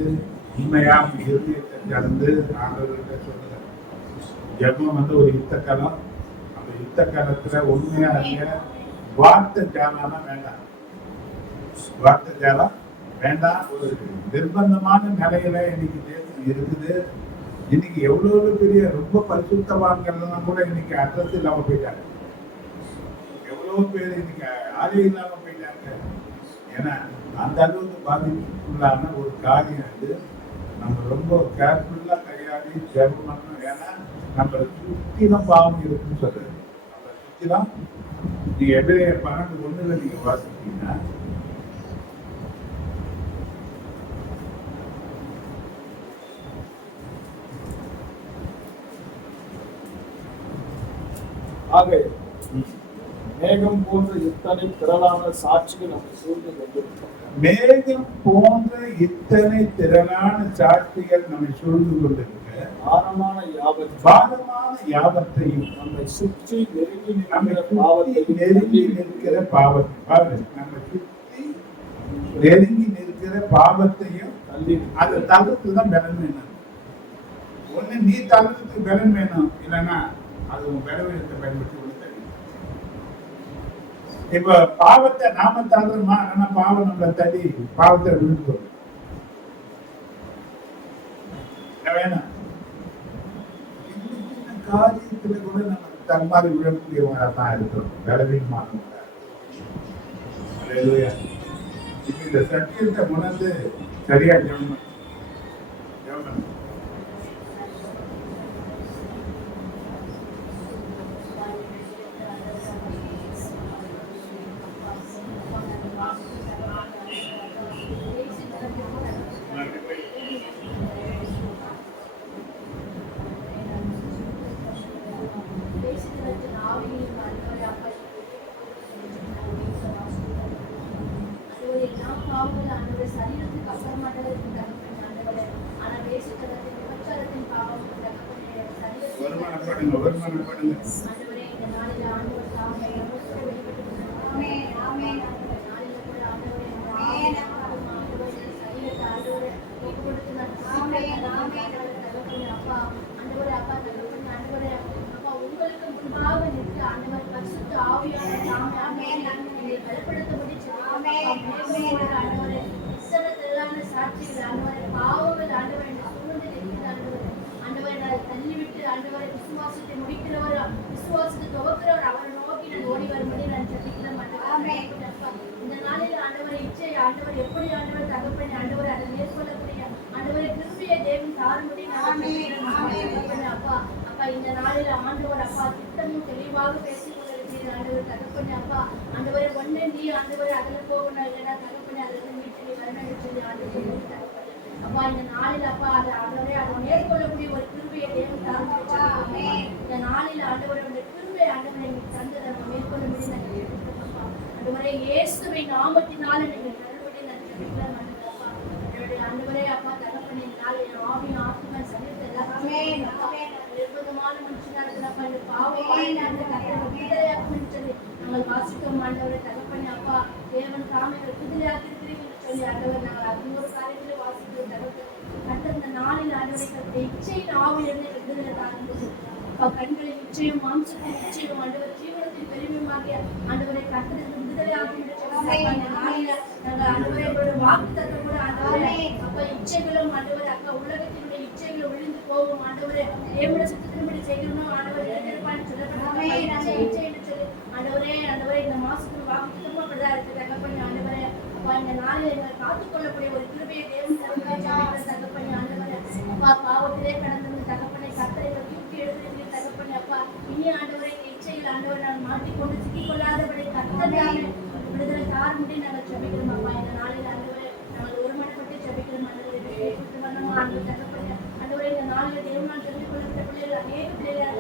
உண்மையா இருதயத்தை கலந்து ஆண்டவர்கிட்ட சொல்லுங்க. ஜெபம் வந்து ஒரு யுத்த காலம். அந்த யுத்த காலத்துல உண்மையா இருக்க. வார்த்தை ஜாலானா வேண்டாம், வார்த்தை ஜாலம் வேண்டாம். ஒரு நிர்பந்தமான நிலையில இன்னைக்கு தேசம் இருக்குது. இன்னைக்கு எவ்வளவு பெரிய ரொம்ப பரிசுத்தவான்கள்லாம் கூட இன்னைக்கு அட்ரஸ் இல்லாம போயிட்டாங்க. எவ்வளவு பேர் இன்னைக்கு ஆலயம் இல்லாம போயிட்டாங்க. ஏன்னா அந்த அளவுக்கு பாதிப்புக்குள்ளான ஒரு காரியம் அது. நம்ம ரொம்ப கேர்ஃபுல்லா கையாளி ஜெபம் பண்ணணும். ஏன்னா நம்மளை சுத்திலும் பாவம் இருக்குன்னு சொல்றது. நம்மளை சுத்திலும் நீங்க எபிரேயர் 12:1 நீங்க வாசிச்சீங்கன்னா, ஆக மேகம் போன்ற இத்தனை திரளான சாட்சிகள் நம்மை சூழ்ந்து கொண்டிருக்கின்றன. மேகம் போன்ற இத்தனை திரளான சாட்சிகள் நம்மை சூழ்ந்து கொண்டிருக்க பாரமான யாவத்தையும் நம்மை சுற்றி நெருங்கி நம்மை நிற்கிற சுற்றி பாவத்தையும் நெருங்கி நிற்கிற பாவத்தை பாருங்க, நம்ம சுற்றி நெருங்கி நிற்கிற பாவத்தையும் தள்ளி அதை தவிர்த்து தான் பலன் வேணும். ஒண்ணு நீ தவிர்த்து பலன் வேணும், இல்லைன்னா அது உன் பலவீனத்தை பயன்படுத்தி ஒண்ணு தள்ளி. இப்ப பாவத்தை நாம தள்ளுறோமா, ஆனா பாவம் நம்மளை தள்ளி பாவத்தை விழுந்து வேணாம். இந்த காரியத்துல கூட நம்ம தன்மாறி விழக்கூடியவங்களா தான் இருக்கிறோம், பலவீனமானவங்க. அல்லேலூயா. இப்ப இந்த சத்தியத்தை உணர்ந்து சரியா ஜெபம் வருமானப்படுங்க, வருமானப்படுங்க. விசுவாசத்தை முடிக்கிறவர், விசுவாசத்தை துவக்கிறவர், அவரை நோக்கி நான் ஓடி வரும்படி நான் ஜெபிக்கிறேன். இந்த நாளில் ஆண்டவரை இச்சை ஆண்டவர் எப்படி ஆண்டவர் தகப்பன் ஆண்டவர் அதை மேற்கொள்ளக்கூடிய ஆண்டவரை கிருபையை தேவன் தாரும்படி நான் அப்பா அப்பா இந்த நாளில் ஆண்டவர் அப்பா திட்டமும் தெளிவாக பேசிக் கொண்டிருக்கிறேன். ஆண்டவர் தகப்பன் அப்பா ஆண்டவரை ஒன்னே நீ ஆண்டவரை அதில் போகணும், இல்லைன்னா தகப்பன் அதில் வீட்டில் வரணும் சொல்லி ஆண்டவர் தகப்பன் அப்பா இந்த நாளில் அப்பா அதை ஆண்டவரை அதை மேற்கொள்ளக்கூடிய ஒரு கிருபையை தேவன் தாரும்படி இந்த நாளில் ஆண்டவரை கிருபை ஆண்டவரை தந்து நம்ம மேற்கொள்ள முடியும். ஆண்டவரே இயேசுவின் நாமத்தினால நீங்கள் நல்வழி நடத்துவீர்கள். என்னுடைய ஆண்டவரே அப்பா தகப்பனே நாளை ஆவி ஆத்மா சரீரத்தை எல்லாமே நிர்பந்தமான மனுஷனா இருக்கிறப்ப இந்த பாவமான விடுதலையாக்கும் சொல்லி நாங்கள் வாசித்தோம். ஆண்டவரே தகப்பனே அப்பா தேவன் காமிகள் விடுதலையாக இருக்கிறீர்கள் சொல்லி ஆண்டவர் நாங்கள் இன்னொரு காரியத்திலே வாசித்தோம். தகப்பனே கட்ட இந்த நாளில் ஆண்டவரை இச்சையின் ஆவியிலிருந்து விடுதலை தாருங்கள். கண்களின் நிச்சயம், மாம்சத்தின் நிச்சயம், ஆண்டவர் ஜீவனத்தின் பெருமையுமாகிய ஆண்டவரை கட்டத்திற்கு விடுதலையாகும் ஆண்டவரை வாக்குத்தத்தம் கூட ஆண்டவரே அப்ப இச்சைகளும் ஆண்டவரை அக்கா உலகத்தினுடைய இச்சைகள் விழுந்து போகும். ஆண்டவரே தேவனுடைய சித்தத்தின்படி செய்யணும். ஆண்டவர் இளைஞர்பான்னு சொல்லப்பட்ட இச்சை என்று சொல்லி ஆண்டவரே ஆண்டவரே இந்த மாசத்துக்கு வாக்குத்தத்தமா அப்படிதான் இருக்கு தகப்பண்ணி. ஆண்டவரே அப்பா இந்த நாளில் எங்களை காத்துக்கொள்ளக்கூடிய ஒரு கிருபையை தேவன் தகப்பண்ணி. ஆண்டவரே அப்பா பாவத்திலே கடந்து தகப்பனை கத்தரை தூக்கி எடுத்து தகப்பண்ணி. அப்பா இனி ஆண்டவரை இச்சையில் ஆண்டவர் நான் மாட்டிக்கொண்டு சிக்கிக்கொள்ளாதபடி கத்தரையான விடுதலை தாரும்படி நாங்கள் ஜெபிக்கிறோம். அப்பா இந்த நாளில் ஆண்டவரை நாங்கள் ஒருமனப்பட்டு ஜெபிக்கிறோம். ஆண்டவரை தகப்பண்ணி. ஆண்டவரை இந்த நாளில் தேவனால் தெரிந்து கொள்ளப்பட்ட பிள்ளைகள் அநேக பிள்ளைகள்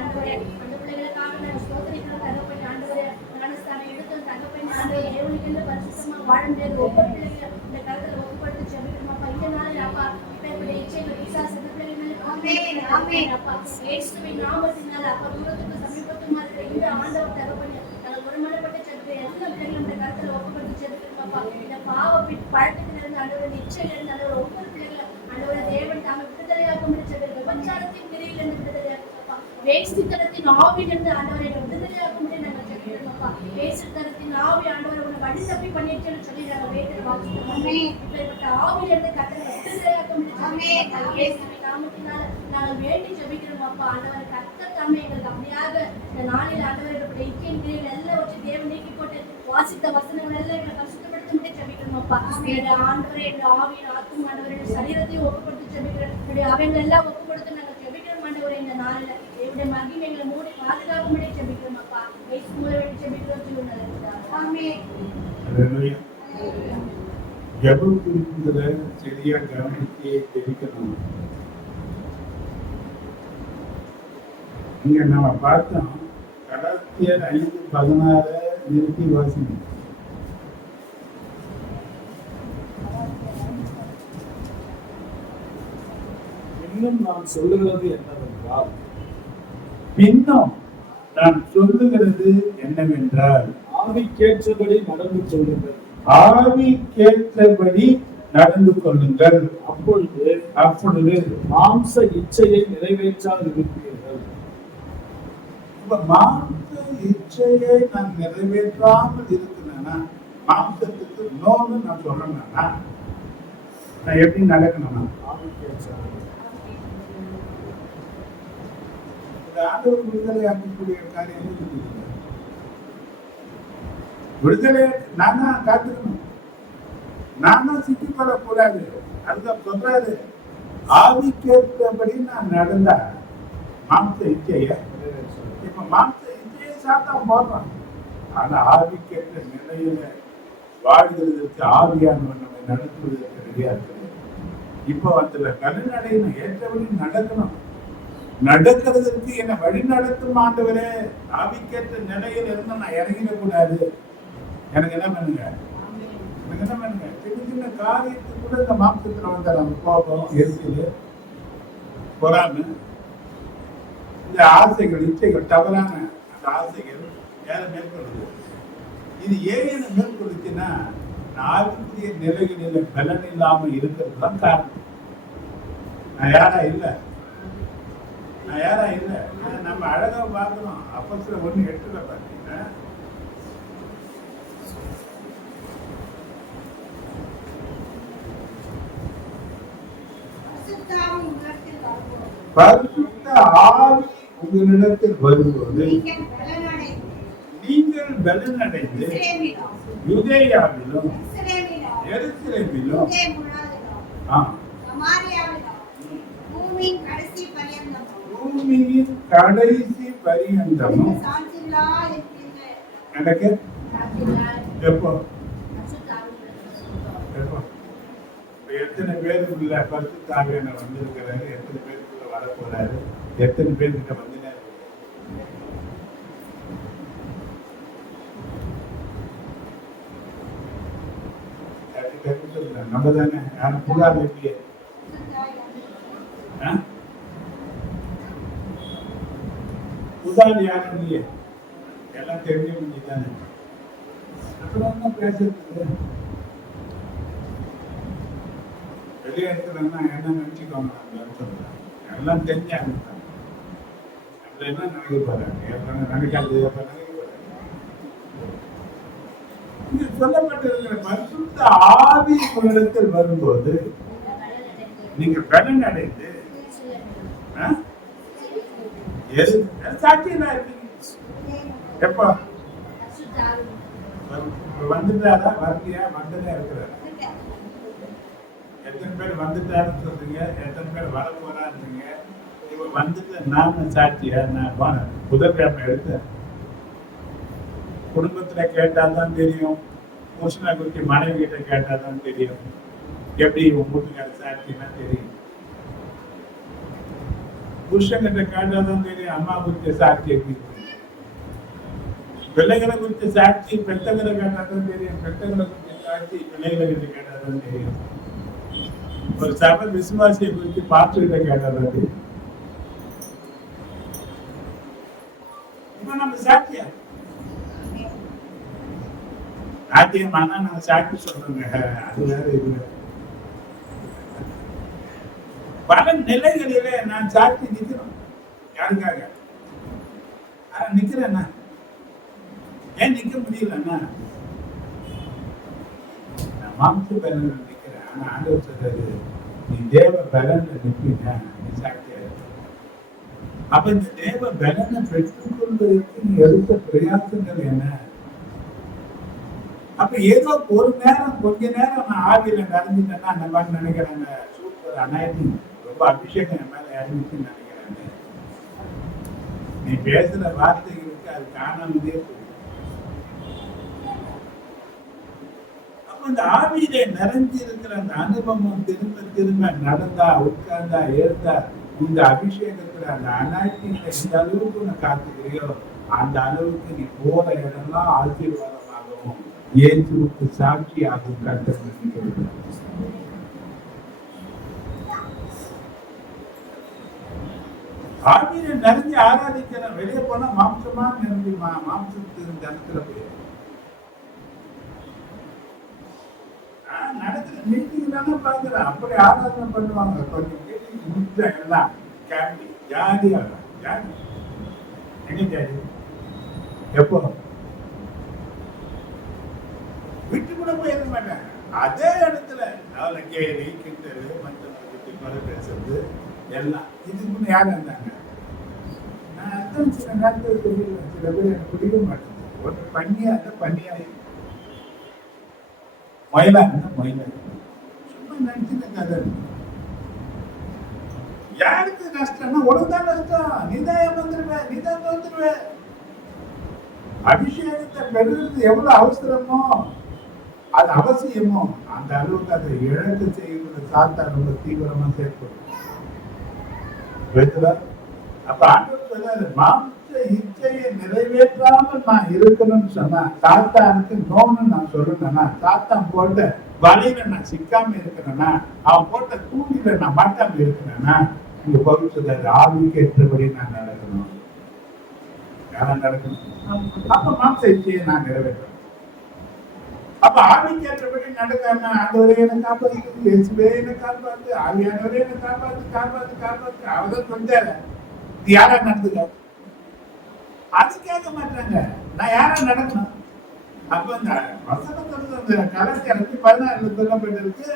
ஆண்டவரை அந்த பிள்ளைகளுக்காக நாங்கள் சோதனைக்கிறோம் தகப்பண்ணி. ஆண்டவரை ஞானஸ்தானம் எடுத்தோம் தகப்பண்ணி. ஆண்டவரை தேவனுக்கு பரிசுத்தமாக வாழ முடியாது ஒவ்வொரு பிள்ளைகள் இந்த காலத்தில் ஒப்புப்படுத்தி ஜெபிக்கிறோம். அப்பா இந்த நாளில் அப்பா இப்ப இச்சைகள் விசாச அப்பா இயேசுவின் நாமத்தினால அப்பா தூரத்துக்கு சமீபத்துமா இருக்கிற இந்த ஆண்டவர் தகப்பண்ணி நாங்கள் ஒருமனப்பட்டு ஜெபிக்கிறோம். எல்லா பிள்ளைகளும் இந்த கருத்துல ஒப்புப்படுத்தி ஜெபிக்கிறோம். அப்பா இந்த பாவ பழக்கத்திலிருந்து ஆண்டவர் இச்சையிலிருந்து ஆண்டவர் ஒவ்வொரு பிள்ளைகளும் ஆண்டவரை தேவன் தாங்க விடுதலையாகும் ஜெபிக்கிறோம். விபச்சாரத்தின் பிரிவிலிருந்து விடுதலையாகும். அப்பா வேசித்தனத்தின் ஆவியிலிருந்து ஆண்டவரை விடுதலையாகும் நாங்கள் ஜெபிக்கிறோம். அப்பா வேசித்தனத்தின் ஆவி ஆண்டவர் உங்களை வழி தப்பி பண்ணிட்டு சொல்லி நாங்கள் வேதனை வாசிக்கிறோம். இப்படிப்பட்ட ஆவியிலிருந்து கத்தரை விடுதலையாகும் நாமத்தினால நாங்கள் வேண்டி ஜெபிக்கிறோம். அப்பா ஆண்டவர் கர்த்தர் தாமே எங்களுக்கு அப்படியாக இந்த நாளில் ஆண்டவர் இச்சையின் கிரியைகள் எல்லாம் வச்சு தேவன் நீக்கி போட்டு வாசித்த வசனங்கள் எல்லாம் எங்களை பரிசுத்தப்படுத்தி ஜெபிக்கிறோம். அப்பா என்னுடைய ஆண்டவரை என்னுடைய ஆவியின் ஆத்தும் ஆண்டவருடைய சரீரத்தையும் ஒப்புப்படுத்தி ஜெபிக்கிறோம். என்னுடைய அவைகள் எல்லாம் ஒப்புப்படுத்தி நாங்கள் ஜெபிக்கிறோம். ஆண்டவரை இந்த நாள்ல என்னுடைய மகிமைகளை மூடி பாதுகாப்பும்படி ஜெபிக்கிறோம் அப்பா. இயேசு மூலமே ஜெபிக்கிறோம் சொல்லுங்க. ஆமென். அல்லேலூயா. ஜெப குறிப்புகளை சரியா கவனித்து ஜெபிக்கணும். இங்க நம்ம பார்த்தோம், கலாத்தியர் 5:16 நிறுத்தி வாசிக்கணும். இன்னும் நான் சொல்லுகிறது என்னவென்றால் பின்னும் நான் சொல்லுகிறது என்னவென்றால், ஆவிக்கேற்றபடி நடந்து கொள்ளுங்கள். ஆவிக்கேற்றபடி நடந்து கொள்ளுங்கள். அப்பொழுது மாம்ச இச்சையை நிறைவேற்றாதிருப்பீர்கள். இப்ப மாம்ச இச்சையை நான் நிறைவேற்றாமல் இருக்கிறேன்னா, மாம்சத்துக்கு நோன்னு நான் சொல்றேன்னா, நான் எப்படி நடக்கணும்னா, ஆவிக்கேற்ற ஆண்டவர் விடுதலை அமைக்கக்கூடிய காரியம் இருக்குது. விடுதலை நான் தான் காத்துக்கணும், நான் தான் சிக்கிக்கொள்ளக்கூடாது. அதுதான் சொல்றாரு, ஆவிக்கேற்றபடி நான் நடந்தா மாம்ச இச்சைய, இப்ப மாம்ச இச்சையை சாத்தான் போடுறான். ஆனா ஆவிக்கேற்ற நிலையில வாழ்கிறதற்கு ஆவியானவர் நம்மை நடத்துவதற்கு ரெடியா இருக்கிறது. இப்ப அதுல கருநடையின ஏற்றபடி நடக்கணும். நடக்கிறதுக்கு என்ன வழி நடத்தும் ஆண்டவரே. ஆவிக்கேற்ற நிலையில் இருந்து நான் இறங்கிடக்கூடாது. எனக்கு என்ன பண்ணுங்க, எனக்கு என்ன பண்ணுங்க, சின்ன சின்ன காரியத்துக்கு கூட இந்த மாம்சத்துல வந்துடுறாங்க. கோபம், எரிச்சல், பொறாமை, இந்த ஆசைகள், இச்சைகள், தவறான அந்த ஆசைகள் யாரை மேற்கொள்ளுது? இது ஏன் என்ன மேற்கொள்ளுச்சுன்னா, ஆவிக்குரிய நிலைகளில் பலன் இல்லாம இருக்கிறது தான் காரணம். நான் யாரா இல்லை, நான் யாரா இல்லை. நம்ம அழகா பார்க்கணும். அப்போஸ்தலர் 1:8 பார்த்தீங்கன்னா, பரிசுத்த ஆவி உங்களிடத்தில் வரும்போது நீங்கள் பலனடைந்து யூதேயாவிலும் எருசலேமிலும் பூமியின் கடைசி பரியந்தமும் எனக்கு எப்போ எப்போ எத்தனை பேருக்குள்ள பரிசுத்த ஆவியானவர் வந்திருக்கிறாரு, எத்தனை பேருக்குள்ள வரப்போறாரு, எத்தனை பேர்கிட்ட வந்தினாரு? நம்ம தானே யாரும் புகார் இல்லையே. புகார் யாரும் இல்லையே, எல்லாம் தெரிஞ்ச முடிஞ்சு தானே. அப்புறம் பேசுறது வெளியே எடுத்துனா என்ன நினைச்சுக்கோங்க, எல்லாம் தெரிஞ்சாங்க. அப்படி என்ன நினைக்க போறாங்க, நினைக்காது இங்க சொல்லப்பட்டிருக்கிற பரிசுத்த ஆவி உங்களிடத்தில் வரும்போது நீங்க பலன் அடைந்து சாட்சியா இருக்கீங்க. எப்போ வந்துட்டாரா, வரலையா, வந்துட்டே இருக்கிறாரு. எத்தனை பேர் வந்துட்டாருன்னு சொல்றீங்க, எத்தனை பேர் வர போறாருங்க. இப்ப வந்துட்டு நாம சாட்சியா, நான் போனேன் புதன்கிழமை எடுத்தேன். குடும்பத்துல கேட்டாதான் தெரியும், புருஷனை குறித்து மனைவி கிட்ட கேட்டாதான் தெரியும். எப்படி உங்க வீட்டுக்கார சாட்சினா தெரியும். புருஷன் கிட்ட கேட்டாதான் தெரியும் அம்மா குறித்த சாட்சி எப்படி. பிள்ளைகளை குறித்த சாட்சி பெற்றங்களை கேட்டாதான் தெரியும், பெற்றங்களை குறித்த சாட்சி பிள்ளைகளை கிட்ட கேட்டாதான் தெரியும். ஒரு சபை விசுவாசியை குறித்து பாஸ்டர்கிட்ட கேட்டாதான் தெரியும். இப்ப நம்ம சாட்சியா சாத்தியமானா நாங்க சாட்சி சொல்றோங்க, அது வேற இது. பல நிலைகளிலே நான் சாட்சி நிக்கிறோம். யாருக்காக? ஆனா நிக்கிறேன்னா ஏன் நிக்க முடியலன்னா, நான் மாம்ச பலன்ல நிக்கிறேன். ஆனா ஆண்டவர் சொல்றாரு, நீ தேவ பலன்ல நிப்பீங்க, நீ சாட்சியா இருக்க. அப்ப இந்த தேவ பலனை பெற்றுக்கொள்வதற்கு நீ எடுத்த பிரயாசங்கள் என்ன? அப்ப ஏதோ ஒரு நேரம், கொஞ்ச நேரம் நான் ஆவியில நடந்துட்டேன்னா அந்த மாதிரி நினைக்கிறாங்க. சூப்பர் அனாயிட்டிங், ரொம்ப அபிஷேகம் என் மேல இறங்கிச்சுன்னு நினைக்கிறாங்க. நீ பேசுற வார்த்தைகளுக்கு அது காணாமலே போகும். அப்ப இந்த ஆவியிலே நிறைஞ்சு இருக்கிற அந்த அனுபவம் திரும்ப திரும்ப நடந்தா, உட்கார்ந்தா, எழுந்தா, இந்த அபிஷேகத்துல அந்த அனாய்டிங்ல எந்த அளவுக்கு உன்னை காத்துக்கிறியோ அந்த அளவுக்கு நீ போற இடம்லாம் ஆசீர்வாதமாகவும் இயேசுவுக்கு சாட்சியாகவும் கருத்து. ஆவியில நிறைஞ்சு ஆராதிக்கிற வெளியே போனா மாம்சமா நிறைஞ்சு மாம்சத்துக்கு ஜனத்துல போய் நடக்கிற மீட்டிங் தானே பாக்குறேன். அப்படி ஆராதனை பண்ணுவாங்க. கொஞ்சம் கேட்டு எல்லாம் கேம்பி ஜாலியா ஜாலி. எங்க ஜாலி? எப்போ விட்டு கூட போயிருக்க மாட்டேன். அதே இடத்துல அவளை கேலி கிண்டல் மற்றவங்க பற்றி பேசுறது எல்லாம். இதுக்கு முன்ன யாரும் இருந்தாங்க? நான் அர்த்தம் சில நேரத்தில் சொல்லிடுவேன். சில பேர் எனக்கு பிடிக்க மாட்டேங்குது. ஒன்று பண்ணியா இருந்தா பண்ணியா, மயிலா இருந்தா மயிலா. சும்மா நினைச்சுட்டு கதை. யாருக்கு நஷ்டம்னா உனக்குதான் நஷ்டம். நீதான் ஏமாந்துருவ, நீதான் தோத்துருவ. அபிஷேகத்தை பெறுறது எவ்வளவு அவசரமோ அது அவசியமோ அந்த அளவுக்கு அதை இழக்க செய்வது சாத்தான் ரொம்ப தீவிரமா செயல்படும். அப்ப ஆண்டவர் சொல்லாரு, மாம்ச இச்சையை நிறைவேற்றாமல் நான் இருக்கணும்னு சொன்னா சாத்தானுக்கு நோன்னு நான் சொல்லணும்னா, சாத்தான் போட்ட வலையில நான் சிக்காம இருக்கிறேன்னா, அவன் போட்ட தூண்டில நான் மாட்டாம இருக்கிறேன்னா, இங்க பகுதி சொல்லாரு, ஆவிக்கு ஏற்றபடி நான் நடக்கணும். யாரா நடக்கணும்? அப்ப மாம்ச இச்சையை நான் நிறைவேற்றணும். அப்ப ஆவிக்கு ஏற்றபடி நடக்காம ஆண்டவரே என்னை காப்பாத்து, இயேசுவே என்னை காப்பாத்து, ஆவியானவரே என்னை காப்பாத்து காப்பாத்து காப்பாத்து அவதான் கொஞ்சம் இது யாரா நடந்துக்க? அது கேட்க மாட்டாங்க. நான் யாரா நடக்கணும்? அப்ப இந்த வசனத்துல கலாச்சாரத்தை 16 சொல்லப்பட்டிருக்கு,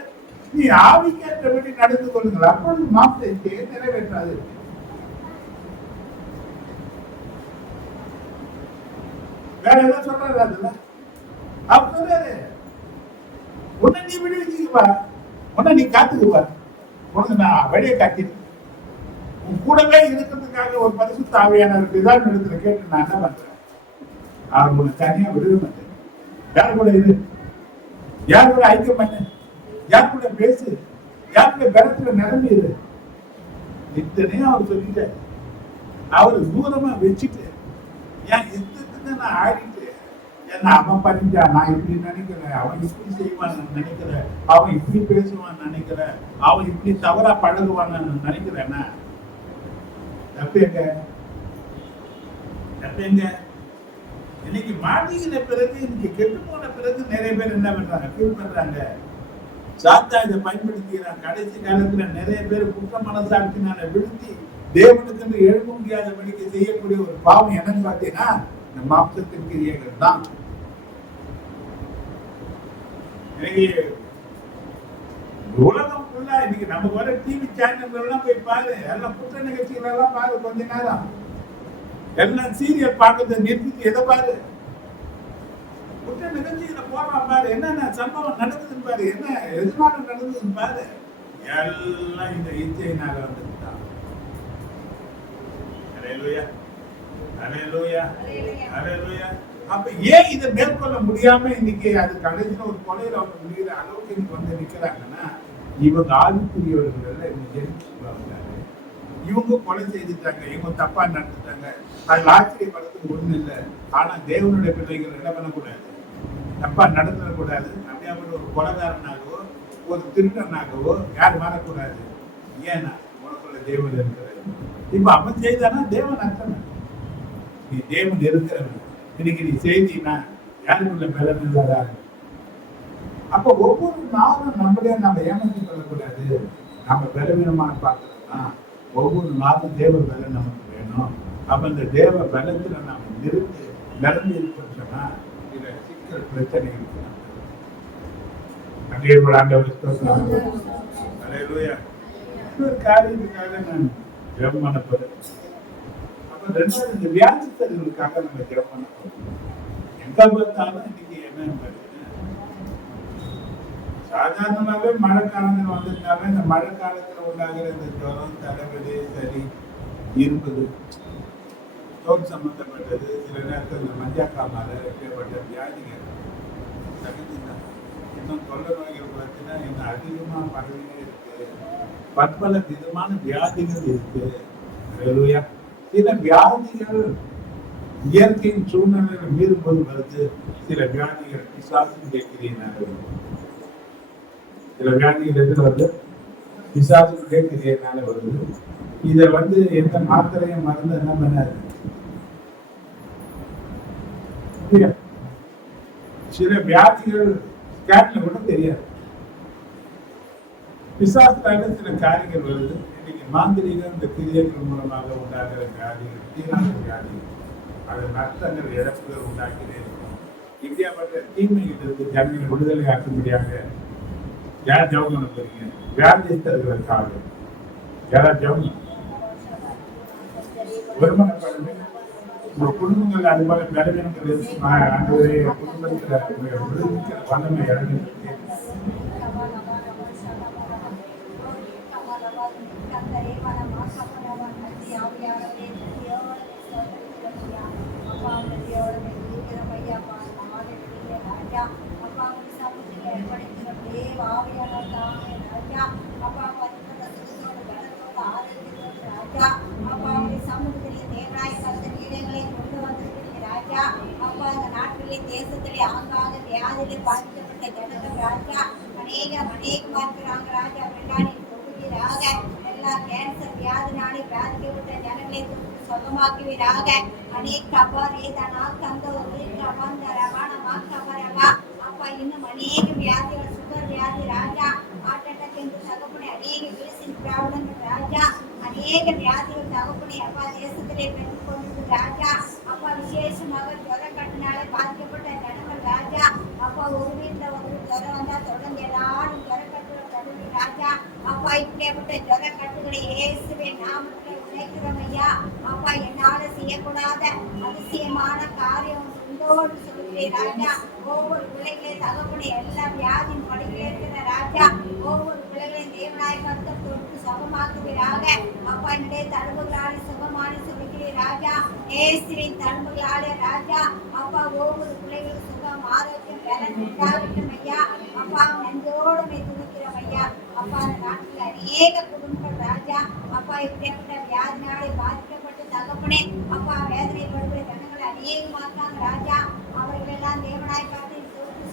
நீ ஆவிக்கு ஏற்றபடி நடந்து கொள்ளுங்கள், அப்பொழுது மாம்ச இச்சையை நிறைவேற்றாது. வேற ஏதாவது சொல்றாரு அதுல? அவர் சொல்றாரு, உன்னை நீ விடுவிச்சுக்குவா, உன்னை நீ காத்துக்குவா, உனக்கு நான் வழியை காட்டிட்டு உன் கூடவே இருக்கிறதுக்காக ஒரு பரிசுத்த ஆவியானவருக்கு ஏதாவது இடத்துல கேட்டு நான் என்ன பண்றேன்? அவர் உன்னை தனியா விடுவே மாட்டேன். யார் கூட இரு, யார் கூட ஐக்கியம் பண்ணு, யார் கூட பேசு, யார் கூட பலத்துல நிரம்பி இரு. இத்தனையும் அவர் சொல்லிட்டாரு. அவரு தூரமா வச்சுட்டு என் யுத்தத்துக்கு நான் ஆடிட்டு என்ன அவன் பண்ணிட்டா, நான் இப்படி நினைக்கிறேன், அவன் இப்படி செய்வான்னு நினைக்கிறேன், அவன் இப்படி பேசுவான்னு நினைக்கிறேன், அவன் இப்படி தவறா பழகுவான்னு நினைக்கிறேன்னா தப்பேங்க தப்பேங்க. இன்னைக்கு மாட்டிக்கிற பிறகு, இன்னைக்கு கெட்டு போன பிறகு நிறைய பேர் என்ன பண்றாங்க? ஃபீல் பண்றாங்க. சாத்தா இதை பயன்படுத்திக்கிறான். கடைசி காலத்துல நிறைய பேர் குற்ற மனசாட்சினால விழுத்தி தேவனுக்கு எழுத முடியாதபடிக்கு செய்யக்கூடிய ஒரு பாவம் என்னன்னு பார்த்தீங்கன்னா இந்த மாம்சத்தின் கிரியைகள் தான். உலகம் ஃபுல்லா இன்னைக்கு நமக்கு வர டிவி சேனல் எல்லாம் போய் பாரு, எல்லாம் குற்ற நிகழ்ச்சிகள் எல்லாம் பாரு, கொஞ்ச நேரம் எல்லாம் சீரியல் பார்க்கறத நிறுத்திட்டு எதை பாரு, குற்ற நிகழ்ச்சிகளை போடுறான் பாரு, என்னென்ன சம்பவம் நடக்குதுன்னு பாரு, என்ன எதிர்பார்ப்பு நடந்ததுன்னு பாரு, எல்லாம் இந்த இச்சையினால வந்துட்டான். அல்லேலூயா அல்லேலூயா அல்லேலூயா. அப்ப ஏன் இதை மேற்கொள்ள முடியாம இன்னைக்கு அது கடைசியில ஒரு கொலையில அவங்க முடிகிற அளவுக்கு இன்னைக்கு வந்து நிக்கிறாங்கன்னா, இவங்க ஆவிக்குரியவர்கள் இவங்க கொலை செய்துட்டாங்க, இவங்க தப்பா நடந்துட்டாங்க. அதுல ஆச்சரியப்படுறதுக்கு ஒண்ணு இல்லை. ஆனா தேவனுடைய பிள்ளைகள் என்ன பண்ணக்கூடாது? தப்பா நடந்துடக்கூடாது. அப்படியாப்பட்ட ஒரு கொலைகாரனாகவோ ஒரு திருடனாகவோ யார் மாறக்கூடாது. ஏன்னா உனக்குள்ள தேவன் இருக்கிறார். இப்ப அவன் செய்தானா தேவன் அர்த்தம். நீ தேவன் இருக்கிறவன். இன்னைக்கு நீ செய்தினா யாருக்குள்ள பலன் இல்லாதா? அப்ப ஒவ்வொரு நாளும் நம்மளே நம்ம ஏமாற்றி கொள்ளக்கூடாது. நம்ம பலவீனமான பார்க்கறதுனா ஒவ்வொரு நாளும் தேவ பலன் நமக்கு வேணும். அப்ப இந்த தேவ பலத்துல நம்ம நிறுத்தி நிரம்பி இருக்கோம்னு சொன்னா இதுல சிக்கல் பிரச்சனை இருக்கு. இன்னொரு காரியத்துக்காக நான் ஜெபம் பண்ண போறேன். அப்ப ரெண்டாவது இந்த வியாதித்தர்களுக்காக நம்ம ஜெபம் பண்ண போறோம். எங்க பார்த்தாலும் இன்னைக்கு என்ன சாதாரணமாகவே மழை காலங்கள் வந்திருந்தாலும் இந்த மழை காலத்துல உண்டாகிற இந்த ஜுரம், தலைவலி, சரி இருப்பது தோல் சம்பந்தப்பட்டது, சில நேரத்தில் இந்த மஞ்சக்காமால இப்படிப்பட்ட வியாதிகள் சகஜம்தான். இன்னும் தொல்லை நோய்கள் பார்த்தீங்கன்னா இன்னும் அதிகமாக பரவினே இருக்கு. பற்பல விதமான வியாதிகள் இருக்கு. அல்லேலூயா. சில வியாதிகள் இயற்கையின் சூழ்நிலையில் மீறும்போது வருது. சில வியாதிகள் பிசாசின் கிரியையினால வருது. சில வியாதிகள் எதில் வருது? பிசாசினுடைய கிரியையினால வருது. இதை எந்த மாத்திரையும் மருந்து என்ன பண்ணாது. சில வியாதிகள் ஸ்கேன்ல கூட தெரியாது. பிசாசுனால சில காரியங்கள் வருது. இன்னைக்கு மாந்திரிகம் இந்த கிரியைகள் மூலமாக உண்டாகிற வியாதிகள், தீராத வியாதிகள், அது நஷ்டங்கள், இழப்புகள் உண்டாக்கினே இருக்கும். இப்படியாப்பட்ட தீமையிலிருந்து ஜனங்களை விடுதலை ஆக்கும்படியாக யார் ஜெபம் பண்ண போறீங்க? வியாதிஸ்தர்களுக்காக யாராவது ஜெபம் ஒருமனப்படுங்க. உங்க குடும்பங்கள் அது போல பலவீனங்கள் இருக்குமா? ஆண்டவரே, குடும்பத்தில் விடுவிக்கிற வல்லமை இறங்கி தேசத்திலே ஆங்காக வியாதியிலே பாதிக்கப்பட்ட ஜனங்கள் ராஜா அநேகமாக இருக்கிறாங்க ராஜா. வெள்ளாணி தொகுதியாக எல்லா கேன்சர் வியாதினாலே பாதிக்கப்பட்ட ஜனங்களை சுகமாக்குவீராக. அநேக கபாரே தனா கந்த கபந்த ரவானமா கபரவா அப்பா இன்னும் அநேக வியாதிகள், சுகர் வியாதி ராஜா, ஹார்ட் அட்டாக் என்று தகப்பனை அநேக வீசின் பிராப்ளங்கள் ராஜா, அநேக வியாதிகள் தகப்பனை அப்பா தேசத்திலே பெற்றுக் கொண்டிருக்கு ராஜா. அப்பா விசேஷமாக ஜுரக்கட்டினாலே பாதிக்கப்பட்ட ஜனங்கள் ராஜா. அப்பா ஒரு வீட்டில் ஒரு ஜுரம் வந்தா தொடர்ந்து எல்லாரும் ஜுரக்கட்டுகளை தடுங்க ராஜா. அப்பா இப்படிப்பட்ட ஜுரக்கட்டுகளை இயேசுவே நாமத்தில் உழைக்கிறோம் ஐயா. அப்பா என்னால செய்யக்கூடாத அதிசயமான காரியம் உண்டோடு சொல்கிறேன் ராஜா. ஒவ்வொரு பிள்ளைகளை தகப்பனை எல்லா வியாதியும் படிக்கிறேன் ராஜா. ஒவ்வொரு பிள்ளைகளையும் தேவனாய் கருத்தை தொட்டு சுகமாக்குவீராக. அப்பா என்னுடைய தழும்புகளாலே சுகமானி சொல்கிறேன் ராஜா. இயேசுவின் தழும்புகளாலே ராஜா. அப்பா ஒவ்வொரு பிள்ளைகளும் சுகம், ஆரோக்கியம், பலன் உண்டாகட்டும் ஐயா. அப்பா நெஞ்சோடு துணிக்கிறோம் ஐயா. அப்பா அந்த நாட்டில் அநேக குடும்பங்கள் ராஜா. அப்பா இப்படிப்பட்ட வியாதினாலே பாதிக்கப்பட்டு தகப்பனே அப்பா வேதனைப்படுகிற ஜனங்கள் அநேகமாக்காங்க ராஜா. அவர்களெல்லாம் தேவனாய் பார்த்து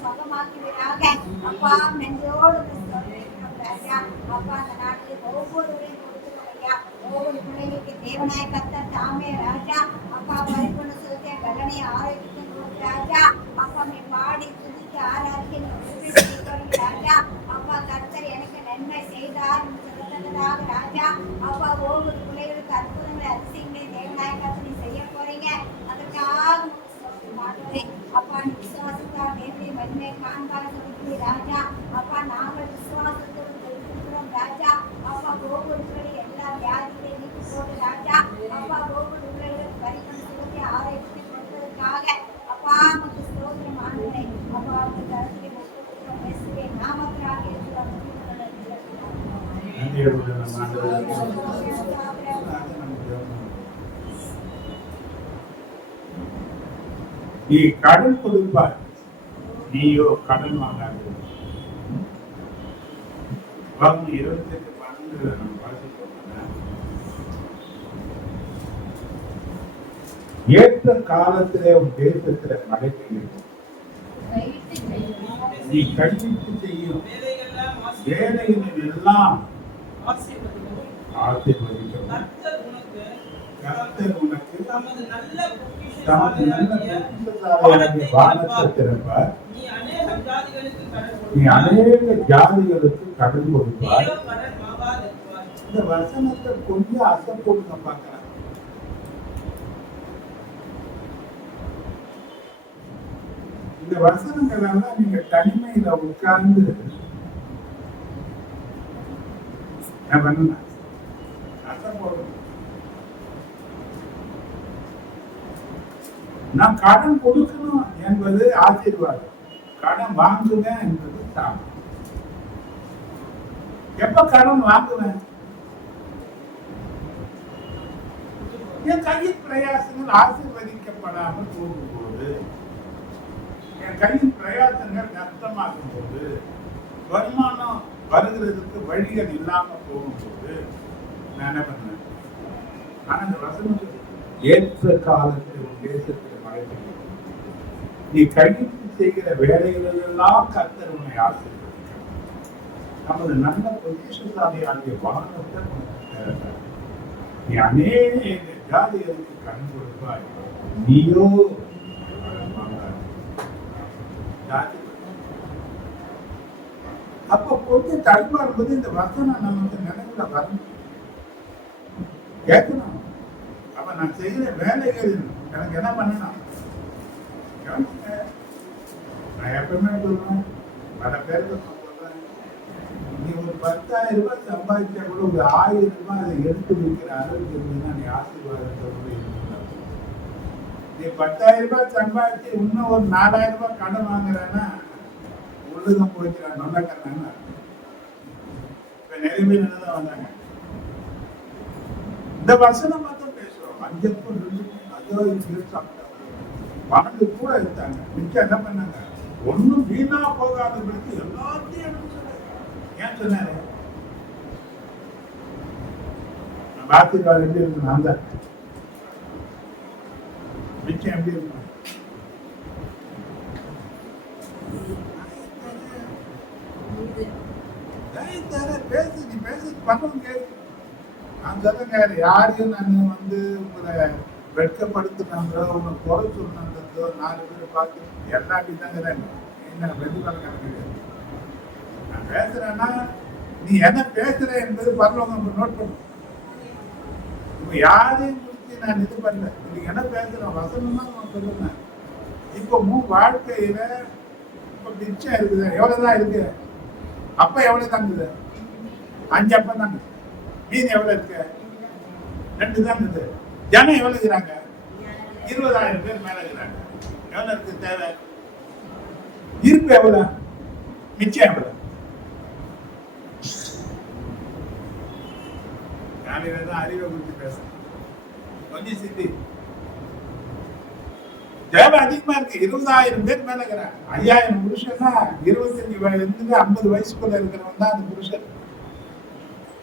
சுகமாக்குவீராக. அப்பா நெஞ்சோடு ராஜா. அப்பா அந்த நாட்டில் ஒவ்வொருவரையும் கொடுத்துருவோம் ஐயா. ஒவ்வொரு பிள்ளைகளுக்கு தேவனாய் கர்த்தர் தாமே ராஜா. அப்பா பரிபூர்ண சுகத்தை பலனை ஆரோக்கியத்தை கொடுத்து ராஜா. அப்பா நீ பாடி துதித்து ஆராய்ச்சி ராஜா. அப்பா கர்த்தர் எனக்கு நன்மை செய்தார் சொல்லுறதாக ராஜா. அப்பா ஒவ்வொரு பிள்ளைகளுக்கு அற்புதங்களை அதிசயங்களை தேவனாய் கர்த்தர் நீ செய்ய போறீங்க. அதற்காக அப்பா விசுவாசத்தால் தேவனுடைய மகிமை காண்பாக சொல்லிக்கிறீ ராஜா. அப்பா நாங்கள் விசுவாசத்தோடு இருக்கிறோம் ராஜா. அப்பா ஒவ்வொரு பிள்ளைகளும் எல்லா வியாதிகளையும் நீக்கி போட்டு ராஜா. அப்பா ஒவ்வொரு பிள்ளைகளுக்கு பரிபூர்ண சுகத்தை ஆரோக்கியத்தை கொடுத்ததற்காக அப்பா நமக்கு ஸ்தோத்திரம் ஆண்டவரே. அப்பா அவங்க கருத்திலே முக்கியத்துவம் பேசுவேன் நாமத்தினாக இருக்கிறோம். நீ கடன் கொடுப்பாய், நீயோ கடன் வாங்காது. 28:12 நம்ம வாசிப்போம். ஏற்ற காலத்திலே உன் தேசத்திலே மழை பெய்யும், நீ கைவிட்டு செய்யும் வேலைகளில் எல்லாம் ஆசீர்வதிக்கும். கர்த்தர் உனக்கு தமது நல்ல பொக்கிஷத்தாலே வானத்தை திறப்பார். நீ அநேக ஜாதிகளுக்கு கடன் கொடுப்பார். இந்த வசனத்தை கொஞ்சம் அசைப்போடுங்க பார்க்கலாம். இந்த வசனங்கள் எல்லாம் நீங்க தனிமையில உட்கார்ந்து அசைப்போடணும். நான் கடன் கொடுக்கணும் என்பது ஆசீர்வாதம், கடன் வாங்குவேன் என்பது சாபம். எப்ப கடன் வாங்குவேன்? என் கையின் பிரயாசங்கள் ஆசீர்வதிக்கப்படாமல் போகும்போது, என் கையின் பிரயாசங்கள் நஷ்டமாகும் போது, வருமானம் வருகிறதுக்கு வழிகள் இல்லாம போகும்போது நான் என்ன பண்ணேன்? ஆனா இந்த வசனம் சொல்லுது, ஏற்ற காலத்தில் உன் தேசத்தில் மழை பெய்யும். நீ கையிட்டு செய்கிற வேலைகளெல்லாம் கர்த்தர் உன்னை ஆசீர்வதிக்கிறார். நமது நல்ல பொக்கிஷசாலியாகிய வானத்தை உனக்கு தருகிறார். நீ அநேக ஜாதிகளுக்கு கண் கொடுப்பாய், நீயோ ஜாதி. அப்ப கொஞ்சம் தடுமாறும் போது இந்த வசனம் நமக்கு நினைவுல வரணும், கேட்கணும். அப்ப நான் செய்யற வேலைகள் எனக்கு என்ன பண்ணணும்? நான் எப்பவுமே சொல்றேன், பல பேருக்கு சொல்றேன், நீ ஒரு 10,000 ரூபாய் சம்பாதிச்சா கூட ஒரு 1000 ரூபாய் அதை எடுத்து வைக்கிற அளவுக்கு இருந்ததுன்னா நீ ஆசீர்வாதத்தோடு இருக்கணும். நீ 10,000 ரூபாய் சம்பாதிச்சு இன்னும் ஒரு 4,000 ரூபாய் கடன் வாங்குறேன்னா உள்ளதும் போய்க்கிறான் நொண்டக்கண்ணா. இப்ப நிறைய பேர் என்னதான் வந்தாங்க, இந்த வசனம் மட்டும் பேசுறோம், மஞ்சள் அதோ சாப்பிட்டாங்க, பணத்து கூட இருந்தாங்க, மிச்சம் என்ன பண்ணாங்க, ஒன்னும் வீணா போகாதபடிக்கு எல்லாத்தையும் எடுத்து சொன்னாங்க. ஏன் சொன்னாரு? ஆசீர்வாதம் எப்படி இருக்கு? நான் தான் மிச்சம் எப்படி இருக்கு? பேசு, நீ பேசு, பக்கம் கேட்கு. நான் சொல்லுங்க, யாரையும் நான் வந்து உங்களை வெட்கப்படுத்தினாங்களோ உங்களை குறை சொன்னதோ 4 பேர் பார்த்து எல்லாட்டி தாங்கிறாங்க. என்ன வெகுவாக கிடையாது. நான் பேசுறேன்னா நீ என்ன பேசுற என்பது பரலோகம் நோட் பண்ணும். இப்ப யாரையும் குறித்து நான் இது பண்ணல, நீ என்ன பேசுறேன் வசனம் தான் நான் சொல்லுவேன். இப்போ வாழ்க்கையில இப்ப மிச்சம் இருக்குது, எவ்வளவுதான் இருக்கு? அப்ப எவ்வளவு தாங்குது? 5 அப்பம் தாங்க. மீன் எவ்வளவு இருக்கு? 2 தான் இருக்குது. ஜனம் எவ்வளவு இருக்கிறாங்க? 20,000 பேர் மேல இருக்கிறாங்க. எவ்வளவு இருக்கு தேவை? இருப்பு எவ்வளவு? மிச்சம் எவ்வளவு? காலையில தான் அறிவை குறித்து பேசணும். கொஞ்சம் சித்தி தேவை அதிகமா இருக்கு. 20,000 பேர் மேல இருக்கிறாங்க. 5,000 புருஷன்னா 25 வயசுல 50 வயசுக்குள்ள இருக்கிறவங்க தான் அந்த புருஷன்.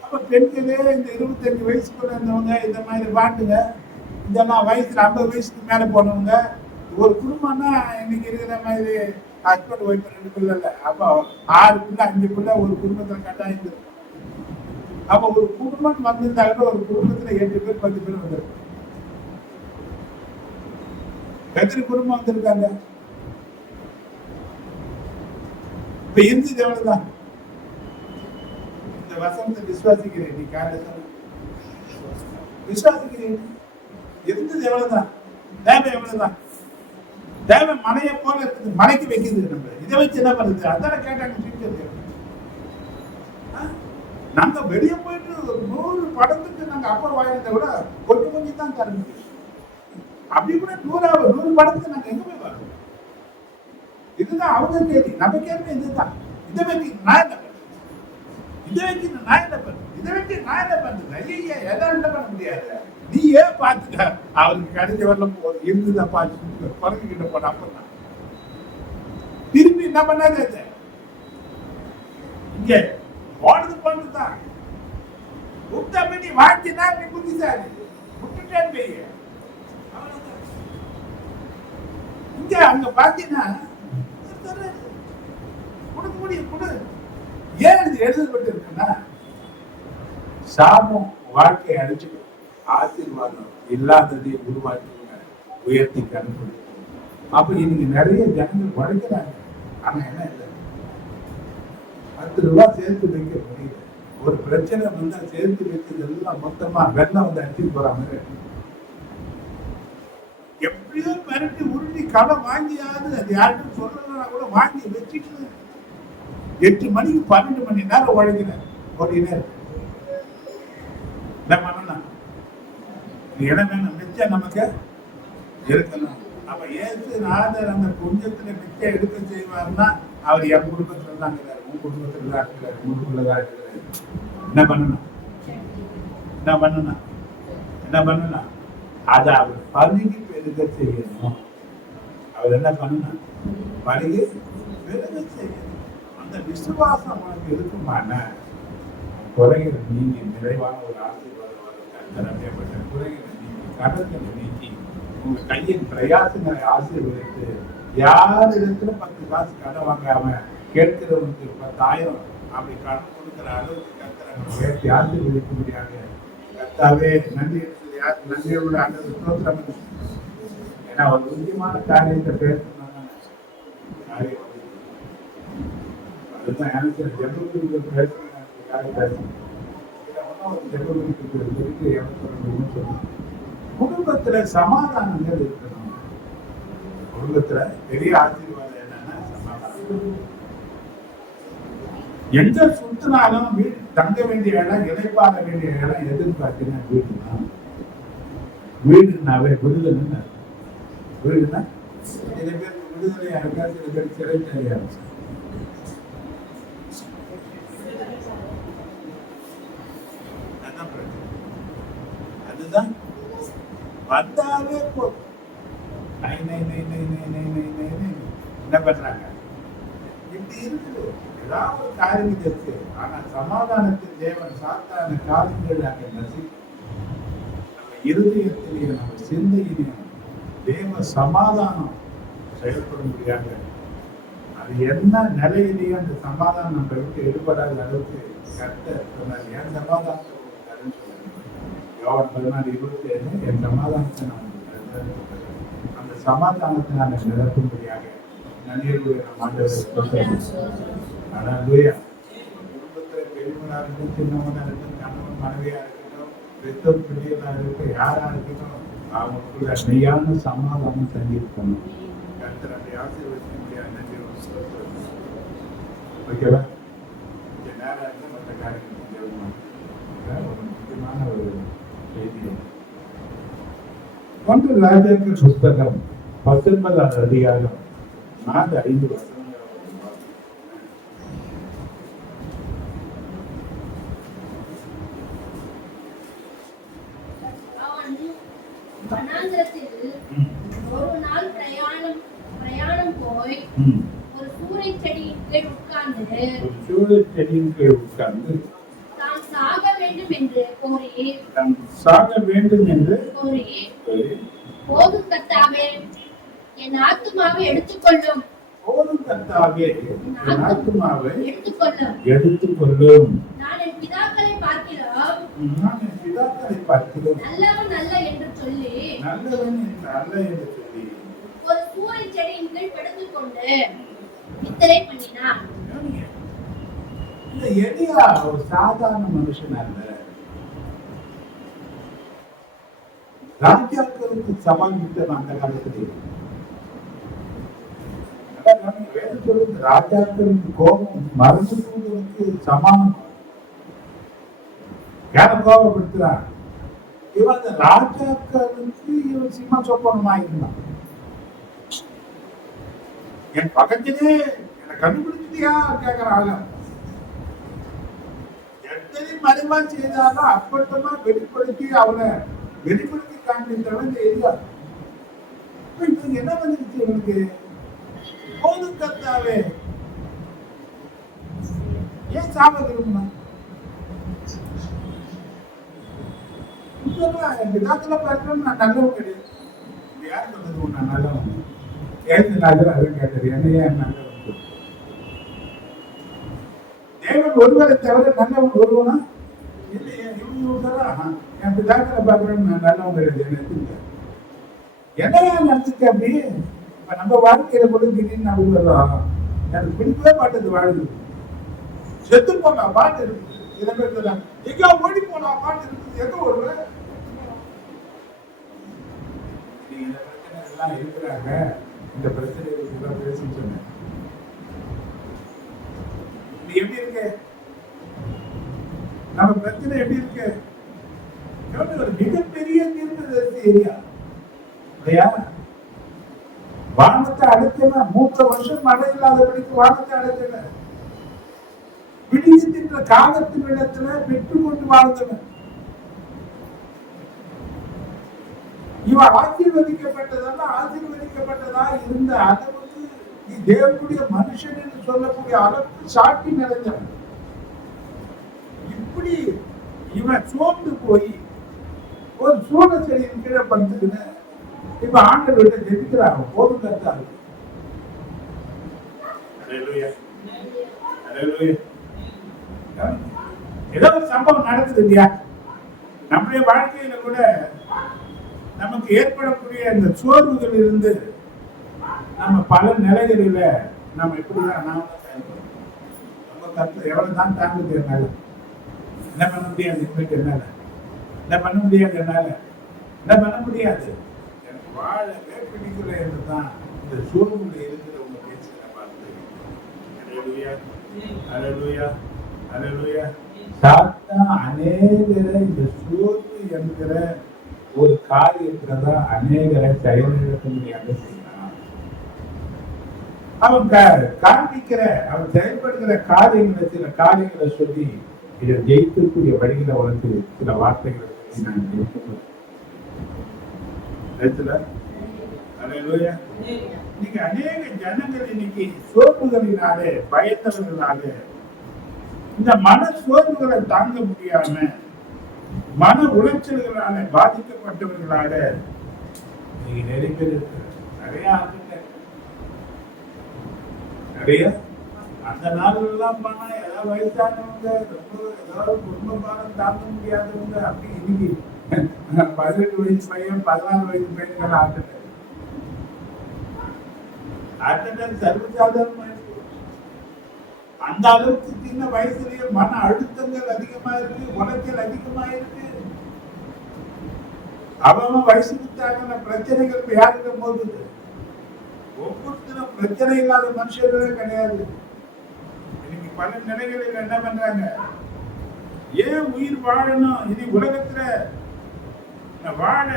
அப்ப பெண்களே இந்த 25 வயசுக்குள்ள இருந்தவங்க இந்த மாதிரி பாட்டுங்க, இதெல்லாம் வயசுல 50 வயசுக்கு மேல போனவங்க, ஒரு குடும்பம்னா இன்னைக்கு இருக்கிற மாதிரி ஹஸ்பண்ட் ஒய்ஃப் 2 பிள்ளை இல்ல, அப்ப 6 பிள்ளை 5 பிள்ளை ஒரு குடும்பத்துல கட்டாயம் இருக்கும். அப்ப ஒரு குடும்பம் வந்திருந்தாங்க, ஒரு குடும்பத்துல 8 பேர் 10 பேர் வந்திருக்கும். எத்தனை குடும்பம் வந்திருக்காங்க? இப்ப இருந்தது எவ்வளவுதான்? இந்த வசனத்தை விசுவாசிக்கிறேன், நீ காலையில விசுவாசிக்கிறேன். இருந்தது எவ்வளவுதான்? தேவை எவ்வளவுதான்? தேவை மலையை போல இருக்குது, மலைக்கு வைக்கிறது. நம்ம இதை வச்சு என்ன பண்ணுது? அதான கேட்டாங்க. நாங்க வெளியே போயிட்டு 100 படத்துக்கு நாங்க அப்பா வாங்கினதை விட கொஞ்சம் கொஞ்சம் தான் தர முடியும். அப்படி கூட 100 படத்துக்கு நாங்க எங்க போய் வரோம்? இதுதான் அவங்க கேள்வி. நம்ம கேள்வி இதுதான். இதை வச்சு நான் என்ன பண்றது? இதை வச்சு நான் என்ன பண்றது? இதை வச்சு நான் என்ன பண்றது? ஐயா எல்லாம் என்ன பண்ண முடியாது. நீ ஏன் பார்த்துக்க, அவருக்கு கிடைச்ச வரலாம் இருந்துதா பார்த்து குழந்தைகிட்ட போன அப்பதான் திரும்பி என்ன பண்ணாது. இங்க போனது பண்ணுதான் உத்தா பண்ணி வாங்கினா நீ புத்திசாலி, விட்டுட்டேன் பெய்ய. இங்க அங்க பாத்தீங்கன்னா கொடுக்க முடியும், கொடு. ஏன் இது எழுதப்பட்டு இருக்குன்னா, சாபம் வாழ்க்கையை அடிச்சுக்கும், ஆசீர்வாதம் இல்லாததையும் உருவாக்கி உயர்த்தி கண்டுபிடிக்கும். அப்ப இன்னைக்கு நிறைய ஜனங்கள் உழைக்கிறாங்க, ஆனா என்ன இல்லை, 10 ரூபாய் சேர்த்து வைக்க முடியல. ஒரு பிரச்சனை வந்தா சேர்த்து வைக்கிறது எல்லாம் மொத்தமா வெள்ளம் வந்து அடிச்சுட்டு போற மாதிரி. எப்படியோ மிரட்டி உருட்டி கடன் வாங்கியாவது அது யாருக்கும் சொல்லலன்னா கூட வாங்கி வச்சுட்டு 8 மணிக்கு 12 மணி நேரம் உழைக்கிறேன். ஓடினேன் என்ன பண்ணலாம்? இடம் வேணும், மிச்சம் நமக்கு இருக்கணும். அப்ப ஏசு நாதர் அந்த கொஞ்சத்துல மிச்சம் எடுக்க செய்வார்னா அவர் என் குடும்பத்துல தான் இருக்கிறார், உன் குடும்பத்துல தான் இருக்கிறார், உங்களுக்குள்ளதான் இருக்கிறார். என்ன பண்ணணும்? என்ன பண்ணணும்? என்ன பண்ணணும்? அதை அவர் பருகி பெருக செய்யணும். அவர் என்ன பண்ணணும்? பருகி பெருக செய்யணும். அந்த விசுவாசம் உனக்கு இருக்குமான குறைகளை நீங்கி நிறைவான ஒரு ஆசீர்வாதம் வரும். கர்த்தரப்பட்ட குறைகளை நீங்கி கடற்களை நீக்கி உங்க கையின் பிரயாசங்களை ஆசீர்வதித்து யாரிடத்துல 10 காசு கடன் வாங்காம கேட்கிறவனுக்கு 10,000 அப்படி கடன் கொடுக்கிற அளவுக்கு கர்த்தரை உயர்த்தி ஆசீர்வதிக்க முடியாது. கர்த்தாவே நன்றி நன்றியோட ஆண்டவர் ஸ்தோத்திரம். ஏன்னா ஒரு முக்கியமான காரியத்தை பேசணும்னா காரியம் அதுதான் எனக்கு ஜெபத்துக்கு பேசணும். குடும்பத்துல சமாதானங்கள் இருக்கணும். குடும்பத்துல பெரிய ஆசீர்வாதம் என்னன்னா சமாதானம். எந்த சுத்தினாலும் வீடு தங்க வேண்டிய இடம், இணைப்பாட வேண்டிய இடம் எதிர்பார்த்தீங்கன்னா வீடுதான். வீடுனாவே விடுதலை. வீடுனா சில பேருக்கு விடுதலையா இருக்கா, சில பேர் சிறைச்சாலையா இருக்கு. அதுதான் வந்தாவே போதும். என்ன பண்றாங்க? இப்படி இருக்குது. ஏதாவது ஒரு காரியம் இருக்கு. ஆனா சமாதானத்தின் தேவன் சாத்தான காரியங்கள் அங்கே நசி நம்ம இருதயத்திலேயும் நம்ம சிந்தையிலையும் தேவ சமாதானம் செயல்படும்படியாக அது என்ன நிலையிலேயும் அந்த சமாதானம் நம்ம விட்டு எடுபடாத அளவுக்கு கர்த்தர் சொன்னார். என் சமாதானத்தை யோவான் 14:27 என் சமாதானத்தை நான் அந்த சமாதானத்தை நான் நிரப்பும்படியாக நன்றியுடைய நம் ஆண்டவர். ஆனால் குடும்பத்துல பெரியவனா இருக்கட்டும், சின்னவனா இருக்கட்டும், கணவன் மனைவியா இருக்கட்டும், பெற்றோர் பிள்ளைகளா இருக்கட்டும், யாரா இருக்கட்டும், அவங்களுக்குள்ள மெய்யான சமாதானம் தங்கியிருக்கணும். கர்த்தர் அப்படி ஆசீர்வதிக்க முடியாது. நன்றி. ஓகேவா? நேரம் இருந்து மற்ற காரியங்கள் ஒரு முக்கியமான ஒரு செய்தி. 1 ராஜாக்கள் புஸ்தகம் 19ஆம் அதிகாரம் 4-5 வசனங்கள். வனாந்திரத்தில் ஒரு நாள் பிரயாணம் போய் ஒரு சூறைச் செடியின் கீழ் உட்கார்ந்து தான் சாக வேண்டும் என்று கோரி போதும் கர்த்தாவே என் ஆத்துமாவை எடுத்துக்கொள்ளும். நான் என் பிதாக்களை பார்க்கிறோம் நல்லவன் அல்ல என்று சொல்லி ஒரு சூறைச் செடியின் கீழ் படுத்துக் கொண்டு நித்திரை பண்ணினான். இந்த எலியா ஒரு சாதாரண மனுஷன் அல்ல. ராஜாக்களுக்கு சமாளித்த அந்த காலத்தில் ராஜாக்களின் கோபம் மறந்து போவதற்கு சமானம். யார கோபப்படுத்துறான்? இவன் ராஜாக்களுக்கு இவன் சிம்ம சொப்பனமா இருந்தான். என் பக்கத்திலே என்னை கண்டுபிடிச்சிட்டியா கேட்கிறாங்க. எத்தனை மறைவா செய்தாலும் அப்பட்டமா வெளிப்படுத்தி அவனை வெளிப்படுத்தி காண்பித்தவன் எரியா. என்ன வந்துருச்சு இவனுக்கு? போதும் கர்த்தாவே, ஏன் சாப விரும்பினா? என் பிதாக்களை பார்க்கணும், நான் நல்லவன் கிடையாது. யார் சொன்னது நான் நல்லவன்? கேட்டது என்னையா நல்லவன்? தேவன் ஒருவரை தவிர நல்லவன் ஒருவனா இல்லையா? இவங்க என் பிதாக்களை பார்க்கணும், நான் நல்லவன் கிடையாது. என்னையா நினைச்சுக்க அப்படி? இப்ப நம்ம வாழ்க்கையில கூட திடீர்னு அப்படி வர்றோம். எனக்கு பிடிக்கவே மாட்டேது வாழ்வு. செத்து போனா பாட்டு இருக்குது. சில பேர் எங்க ஓடி போனா பாட்டு இருக்குது. எங்க வருவேன்? இந்த பிரச்சனை எல்லாம் இருக்கிறாங்க. இந்த பிரச்சனை பேசுன்னு சொன்னேன். இது எப்படி இருக்கு? நம்ம பிரச்சனை எப்படி இருக்கு? ஒரு மிகப்பெரிய தீர்க்கதரிசி ஏரியா இல்லையா? வானத்தை அடைத்தவன் 3 வருஷம் மழை இல்லாதபடிக்கு வானத்தை அடைத்தவன், விடுகின்ற காலத்தின் இடத்துல பெற்றுக்கொண்டு வாழ்ந்தவன். இவன் ஆசீர்வதிக்கப்பட்டதா இருந்த அளவுக்கு நீ தேவனுடைய மனுஷன் என்று சொல்லக்கூடிய அளவுக்கு சாட்சி நிறைஞ்சவன். இப்படி இவன் சோர்ந்து போய் ஒரு சூழ செடியின் கீழே படுத்துக்கின்னு இப்ப ஆண்டவர் விட்டு ஜெபிக்கிறாங்க. போதும் கருத்தாரு. ஏதோ ஒரு சம்பவம் நடக்குது இல்லையா நம்முடைய வாழ்க்கையில கூட நமக்கு ஏற்படக்கூடிய அந்த சோர்வுகள் இருந்து நம்ம பல நிலைகளில நம்ம எப்படிதான் நாம நம்ம கருத்து எவ்வளவுதான் தாங்குது என்னால என்ன பண்ண முடியாது. இன்னைக்கு என்னால என்ன பண்ண முடியாது. என்ன பண்ண முடியாது. எனக்கு வாழவே பிடிக்கல என்றுதான் இந்த சோர்வுல இருக்கிறவங்க பேசுகிற வார்த்தை. சாத்தான் அநேகரை இந்த சோர்வு என்கிற ஒரு காரியத்துலதான் அநேகரை செயலிழக்க முடியாத செய்யலாம். அவன் காண்பிக்கிற அவன் செயல்படுகிற காரியங்களை சில காரியங்களை சொல்லி இதை ஜெயித்திருக்கூடிய வழிகளை உனக்கு சில வார்த்தைகளை சொல்லி நான் ஜெயிக்கிறேன். இன்னைக்கு அநேக ஜனங்கள் இன்னைக்கு சோர்வுகளினாலே பயத்தவர்களாலே இந்த மன சோர்வுகளை தாங்க முடியாம மன உளைச்சல்களால பாதிக்கப்பட்டவர்களால நீங்க நிறைய பேர் நிறைய அந்த நாள்லாம் பண்ணா ஏதாவது வயசானவங்க ரொம்ப ஏதாவது குடும்ப பாரம் தாங்க முடியாதவங்க அப்படி இன்னைக்கு 18 வயசு பையன் 14 வயசு பையன்கள் ஆர்டர் சர்வசாதாரணமா அந்த அளவுக்கு சின்ன வயசுலயே மன அழுத்தங்கள் அதிகமா இருக்கு, உளைச்சல் அதிகமா இருக்கு. அவன் வயசுக்கு தாங்கின பிரச்சனைகள் யாருக்க போகுது. ஒவ்வொருத்தரும் பிரச்சனை இல்லாத மனுஷர்களே கிடையாது. இன்னைக்கு பல நிலைகளில் என்ன பண்றாங்க, ஏன் உயிர் வாழணும், இனி உலகத்துல வாழ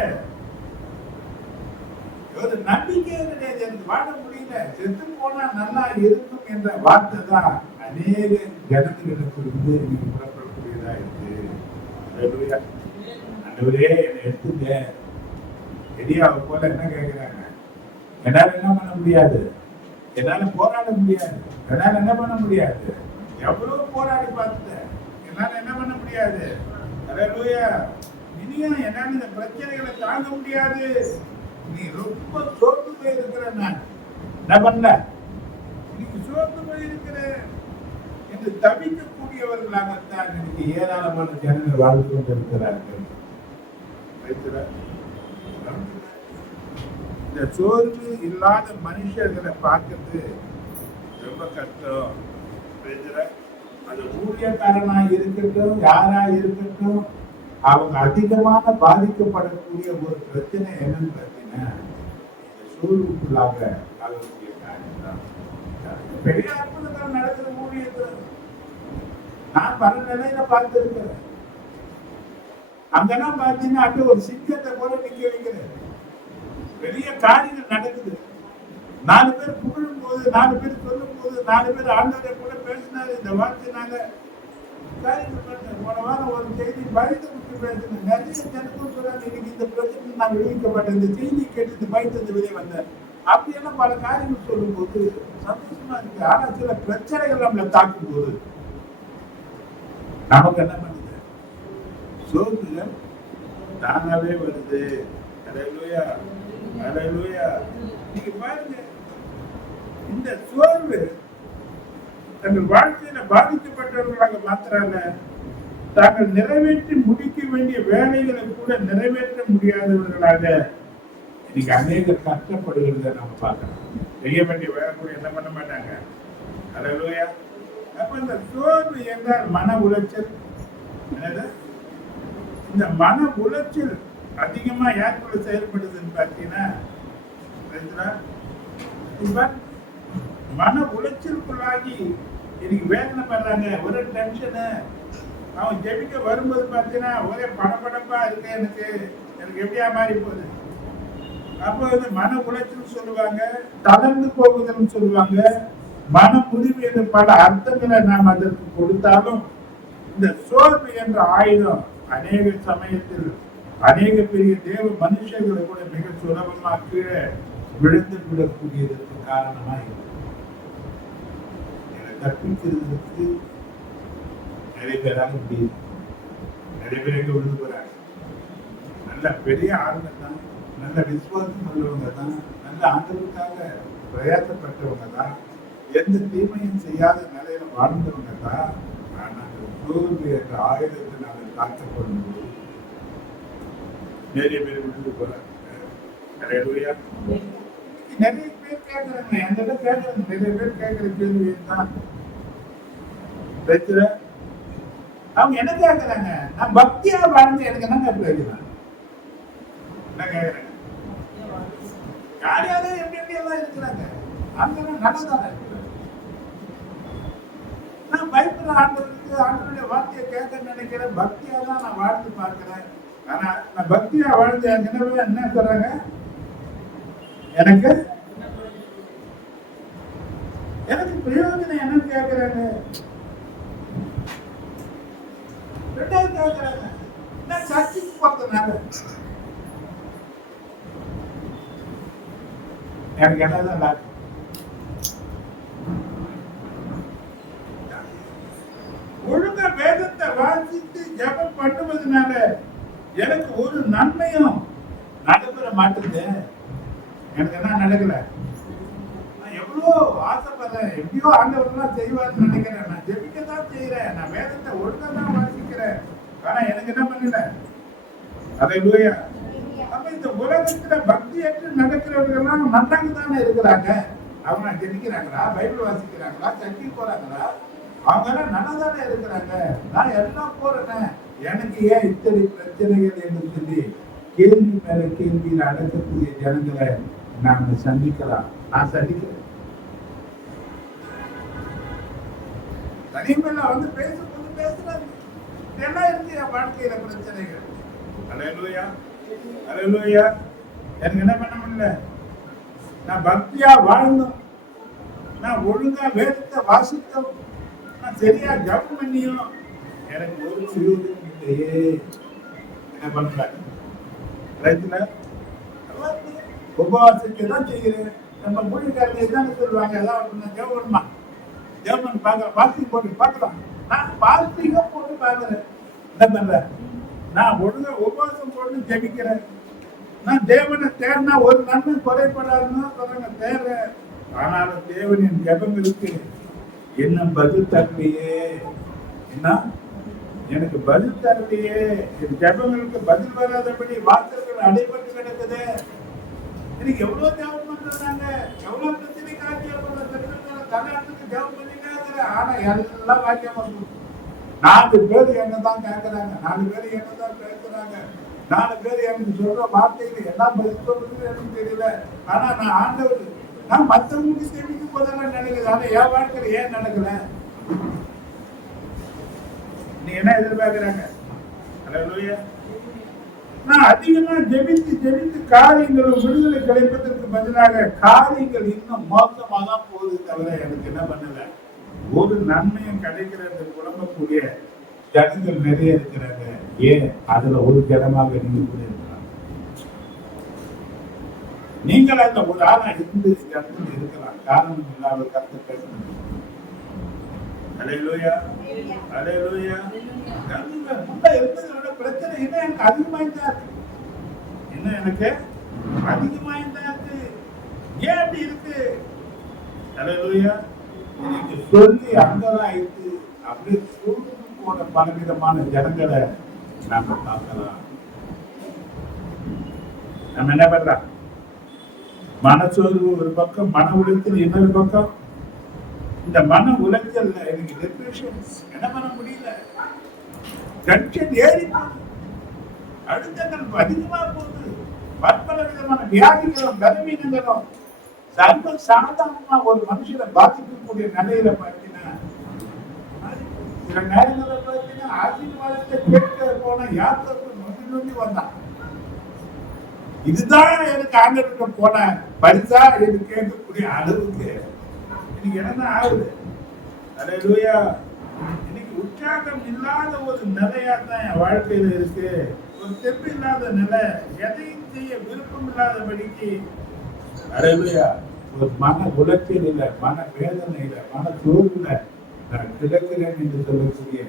ஒரு நம்பிக்கையே கிடையாது, எனக்கு வாழ முடியல, செத்து போனா நல்லா இருக்கும் என்ற வார்த்தை தான் அநேக ஜனங்களிடத்திலிருந்து இன்னைக்கு புறப்படக்கூடியதா இருக்கு. ஆண்டவரே என்னை எடுத்துங்க. எடியாவை போல என்ன கேட்கிறாங்க, என்னால என்ன பண்ண முடியாது, என்னால போராட முடியாது, என்னால என்ன பண்ண முடியாது, எவ்வளவு போராடி பார்த்துட்டேன், என்னால என்ன பண்ண முடியாது. அல்லேலூயா. இனியும் என்னால இந்த பிரச்சனைகளை தாங்க முடியாது, நீ ரொம்ப சோர்ந்து போய் இருக்கிற, நான் என்ன பண்ணல, நீங்க சோர்ந்து போய் இருக்கிற என்று தவிக்கக்கூடியவர்களாகத்தான் இன்னைக்கு ஏராளமான ஜனங்கள் வாழ்ந்து கொண்டிருக்கிறார்கள். இந்த சோர்வு இல்லாத மனுஷர்களை பார்க்கறது ரொம்ப கஷ்டம். அது ஊழியக்காரனா இருக்கட்டும், யாரா இருக்கட்டும், அவங்க அதிகமாக பாதிக்கப்படக்கூடிய ஒரு பிரச்சனை என்னன்னு பார்த்தீங்கன்னா இந்த சோர்வுக்குள்ளாக ஆகக்கூடிய காரியம் தான். பெரிய அற்புதங்கள் நடக்கிற ஊழியத்தை நான் பல நிலையில பார்த்திருக்கிறேன். அங்கெல்லாம் பார்த்தீங்கன்னா அப்படியே ஒரு சிங்கத்தை போல நிக்க வைக்கிறேன். பெரிய காரியங்கள் நடக்குது. 4 பேர் புகழும் போது, 4 பேர் சொல்லும் போது, 4 பேர் ஆண்டவரை கூட பேசினாரு. இந்த வார்த்தையினால போன வாரம் ஒரு செய்தி பயத்தை விட்டு பேசுறேன். நிறைய ஜனங்கள் சொல்றாங்க, இன்னைக்கு இந்த பிரச்சனை நான் விடுவிக்கப்பட்ட இந்த செய்தி கேட்டு இந்த பயத்தை வெளியே வந்தேன். அப்படியெல்லாம் பல காரியங்கள் சொல்லும் போது சந்தோஷமா இருக்கு. ஆனா சில பிரச்சனைகள் நம்மளை தாக்கும் போது நமக்கு என்ன பண்ணுது, சோர்வுகள் தானாவே வருது. அல்லேலூயா, அல்லேலூயா. நீங்க பாருங்க, இந்த சோர்வு தங்கள் வாழ்க்கையில பாதிக்கப்பட்டவர்களாக மாத்திரால தாங்கள் நிறைவேற்றி முடிக்க வேண்டிய வேலைகளை கூட நிறைவேற்ற முடியாதவர்களாக இன்னைக்கு அநேகர் கஷ்டப்படுகிறத நம்ம பார்க்கணும். செய்ய வேண்டிய வேலை கூட என்ன பண்ண மாட்டாங்க. அல்லேலூயா. அப்ப இந்த சோர்வு என்றால் மன உளைச்சல். இந்த மன உளைச்சல் அதிகமா யாருக்குள்ள செயல்படுதுன்னு பார்த்தீங்கன்னா, மன உளைச்சலுக்குள்ளாகி இன்னைக்கு வேதனை பண்றாங்க. ஒரே டென்ஷனு. அவன் ஜெபிக்க வரும்போது பார்த்தீங்கன்னா ஒரே படப்படப்பா இருக்கு, எனக்கு எப்படியா மாறி போகுது. அப்போ வந்து மன உளைச்சல் சொல்லுவாங்க, தளர்ந்து போகுதுன்னு சொல்லுவாங்க, மன முறிவு என்று பல அர்த்தங்களை நாம் அதற்கு கொடுத்தாலும் இந்த சோர்வு என்ற ஆயுதம் அநேக சமயத்தில் அநேக பெரிய தேவ மனுஷர்களை கூட மிக சுலபமா கீழே விழுந்து விடக்கூடியதற்கு காரணமா இருக்கு. இதை கற்பிக்கிறதுக்கு நிறைய பேராக முடியுது. நிறைய பேர் எங்க விழுந்து போறாங்க. நல்ல பெரிய ஆளுங்க தான், நல்ல விசுவாசம் உள்ளவங்க தான், நல்ல ஆண்டவருக்காக பிரயாசப்பட்டவங்க தான், எந்த தீமையும் செய்யாத நிலையில வாழ்ந்தவங்க தான். ஆனால் சோர்வு என்ற ஆயுதத்தினால தாக்கப்படும் போது நிறைய பேர் விழுந்து போறாங்க. ஹல்லேலூயா. நிறைய பேர் கேட்கறாங்க, என்கிட்ட கேட்கறாங்க, நிறைய பேர் கேட்கிற கேள்வி தான் பிரச்சனை. அவங்க என்ன கேட்கறாங்க? நான் பக்தியா வாழ்ந்து எனக்கு என்னங்க பிரயோஜனம்? என்ன கேட்கறாங்க? யார் யாரும் எப்படி எப்படி எல்லாம் இருக்கிறாங்க, அங்க நல்லதான இருக்கிறாங்க. நான் பயப்படுற ஆண்டவருக்கு ஆண்டவருடைய வார்த்தையை கேட்க நினைக்கிறேன், பக்தியா தான் நான் வாழ்ந்து பார்க்கிறேன். ஆனா நான் பக்தியா வாழ்ந்து என்ன சொல்றாங்க? எனக்கு எனக்கு பிரயோஜனம் என்னன்னு கேட்கிறாங்க. ரெண்டாவது கேட்கிறாங்க, நான் சர்ச்சுக்கு போறதுனால எனக்கு என்னதான் லாபம்? ஒழுங்கா வேதத்தை வாசித்து ஜெபம் பண்ணுவதனால எனக்கு ஒரு நன்மையும் நடக்கிற மாட்டேங்குது. எனக்கு என்ன நடக்கல? நான் எவ்வளோ ஆசைப்படுறேன், எப்படியோ ஆண்டவர்லாம் செய்வார்னு நினைக்கிறேன். நான் ஜெபிக்கத்தான் செய்யறேன், நான் வேதத்தை ஒழுங்கா தான் வாசிக்கிறேன். ஆனா எனக்கு என்ன பண்ணல? ஹல்லேலூயா. அப்ப இந்த உலகத்துல பக்தியற்று நடக்கிறவர்கள்லாம் நன்றாக தானே இருக்கிறாங்க. அவங்க ஜெபிக்கிறாங்களா, பைபிள் வாசிக்கிறாங்களா, சர்ச்சுக்கு போறாங்களா? அவங்க எல்லாம் நல்லதானே இருக்கிறாங்க. நான் எல்லாம் போறேன், எனக்கு ஏன் இத்தனை பிரச்சனைகள் என்று சொல்லி கேள்வி மேல கேள்வியில் அடக்கக்கூடிய ஜனங்களை நாம சந்திக்கலாம். நான் சந்திக்கிறேன். தனிமையில வந்து பேசும்போது பேசுறாங்க, என்ன இருக்கு என் வாழ்க்கையில பிரச்சனைகள். ஹல்லேலூயா, ஹல்லேலூயா. எனக்கு என்ன பண்ண முடியல? நான் பக்தியா வாழ்ந்தோம், நான் ஒழுங்கா வேதத்தை வாசித்தோம், நான் சரியா ஜபம் பண்ணியும் எனக்கு ஒரு பிரயோஜனம் இல்லையே. என்ன பண்றாங்க? ரைட்ல உபவாசத்தை தான் செய்கிறேன். நம்ம மொழிக்காரங்க என்ன சொல்லுவாங்க? ஏதாவது ஜெவன்மா ஜெவன் பார்க்க பாஸ்டிங் போட்டு பார்க்கலாம். நான் பாஸ்டிங்க போட்டு பார்க்கிறேன். என்ன பண்றேன்? நான் ஒழுங்கா உபவாசம் போட்டு ஜெபிக்கிறேன். நான் தேவனை தேடினா ஒரு நன்மை குறைபடாதுன்னு சொல்றாங்க, தேடுறேன். ஆனாலும் தேவனின் ஜெபங்களுக்கு என்ன பதில் தரலையே. என்ன எனக்கு பதில் தரலையே. என் ஜெபங்களுக்கு பதில் வராதபடி வாசல்கள் அடைபட்டு கிடக்குது. எனக்கு எவ்வளவு ஜெபம் பண்றாங்க, எவ்வளவு பிரச்சனைக்காக தலையாட்டுக்கு ஜெபம் பண்ணிக்காங்க. ஆனா எல்லாம் வாக்கியமா சொல்லுங்க. 4 பேர் என்னதான் கேட்கிறாங்க, 4 பேர் என்னதான் பேசுறாங்க, 4 பேர் எனக்கு சொல்ற வார்த்தைகள் எல்லாம் பதில் சொல்றது எனக்கு தெரியல. ஆனா நான் ஆண்டவர், நான் மற்றவங்களுக்கு தெரிவிக்க போதெல்லாம் நினைக்குது. ஆனா என் வாழ்க்கையில ஏன் நடக்கல? நீ என்ன எதிர்பார்க்கிறாங்க? ஹல்லேலூயா. நான் அதிகமா ஜெபித்து காரியங்களும் விடுதலை கிடைப்பதற்கு பதிலாக காரியங்கள் இன்னும் மோசமா தான் போகுது தவிர எனக்கு என்ன பண்ணல? ஒரு நன்மையும் கிடைக்கிறது குழம்பக்கூடிய ஜனங்கள் நிறைய இருக்கிறாங்க. ஏன்? அதுல ஒரு ஜனமாக நீங்க கூட இருக்கலாம். நீங்கள் அந்த ஒரு ஆளா இருந்து இடத்துல இருக்கலாம். காரணம் இல்லாத கருத்து பேசணும். ஹல்லேலூயா, ஹல்லேலூயா. முன்ன இருந்ததோட பிரச்சனை என்ன? எனக்கு அதிகமாயிட்டா இருக்கு. என்ன எனக்கு அதிகமாயிட்டா இருக்கு? ஏன் அப்படி இருக்கு? ஹல்லேலூயா. இன்னைக்கு சொல்லி அங்கதான் ஆயிட்டு அப்படியே சூழ்ந்து போன பலவிதமான ஜனங்களை நாம பார்க்கலாம். நம்ம என்ன பண்றோம்? மனச்சோர்வு ஒரு பக்கம், மன உளைச்சல் இன்னொரு பக்கம். இந்த மன உளைச்சல் எனக்கு டிப்ரெஷன், என்ன பண்ண முடியல, டென்ஷன் ஏறி போகுது, அழுத்தங்கள் அதிகமா போகுது, பற்பல விதமான வியாதிகளும் பலவீனங்களும் சர்வ சாதாரணமா ஒரு மனுஷனை பாதிக்கக்கூடிய நிலையில பார்த்தீங்கன்னா, சில நேரங்களில் பார்த்தீங்கன்னா ஆசீர்வாதத்தை கேட்க போன யாத்திரை நொண்டி வந்தான். இதுதான் எனக்கு ஆண்டவர்கிட்ட போன பரிசா என்று கேட்கக்கூடிய அளவுக்கு இன்னைக்கு என்ன ஆகுது? ஹல்லேலூயா. இன்னைக்கு உற்சாகம் இல்லாத ஒரு நிலையா தான் என் வாழ்க்கையில இருக்கு. ஒரு தெம்பு இல்லாத நிலை, எதையும் செய்ய விருப்பம் இல்லாதபடிக்கு அரையா ஒரு மன உளைச்சலில், மன வேதனையில, மன சோர்வுல நான் கிடக்கிறேன் என்று சொல்லக்கூடிய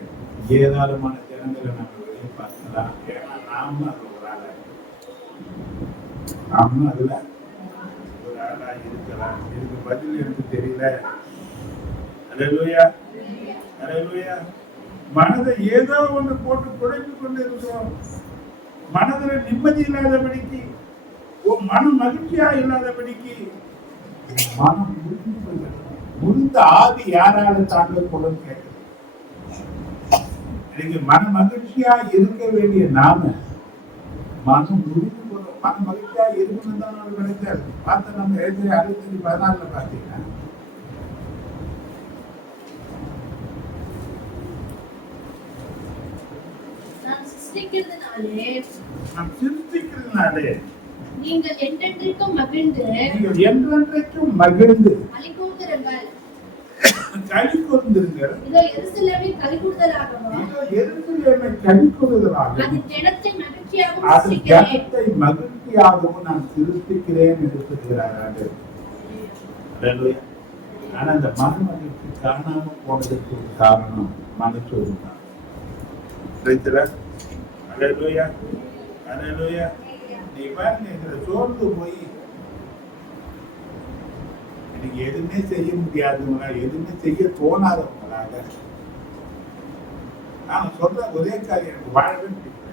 ஏராளமான ஜனங்களை நம்ம வெளியே பார்க்கலாம். ஏன்னா நாமும் அது ஒரு ஆளா, நாமும் அதுல ஒரு ஆளா இருக்கலாம். இதுக்கு பதில் எனக்கு தெரியல. அரையா அரையா மனதை ஏதோ ஒன்று போட்டு குறைத்து கொண்டு இருக்கிறோம். மனதுல நிம்மதி இல்லாதபடிக்கு, மன மகிழ்ச்சியா இல்லாதபடிக்கு மனம் முறிந்த ஆவி யாரால தாங்க கொள்ளும் கேட்குது. இன்னைக்கு மன மகிழ்ச்சியா இருக்க வேண்டிய நாம மனம் முறிந்து போறோம். மன மகிழ்ச்சியா இருக்கணும் தான் நமக்கு நினைச்சாரு. பார்த்த நம்ம 65-16 பாத்தீங்கன்னா நாம் சிந்திக்கிறதுனாலே நீங்கள் என்றென்றைக்கும் மகிழ்ந்து களி கூர்ந்திருங்கள். களி கூர்ந்திருங்கள். இதோ எருசலேமின் களி கூர்தலாகவும் அதன் ஜனத்தை மகிழ்ச்சியாகவும் நான் சிருஷ்டிக்கிறேன் என்று சொல்கிறார்கள். ஆனா அந்த மன மகிழ்ச்சி காணாம போனதற்கு ஒரு காரணம் மனச்சோர்வு தான். நீ பாருங்க, இதுல சோர்ந்து போய் எனக்கு எதுவுமே செய்ய முடியாதவங்களா, எதுவுமே செய்ய தோணாதவங்களாக நான் சொல்ற ஒரே காரியம், எனக்கு வாழவே பிடிக்கல.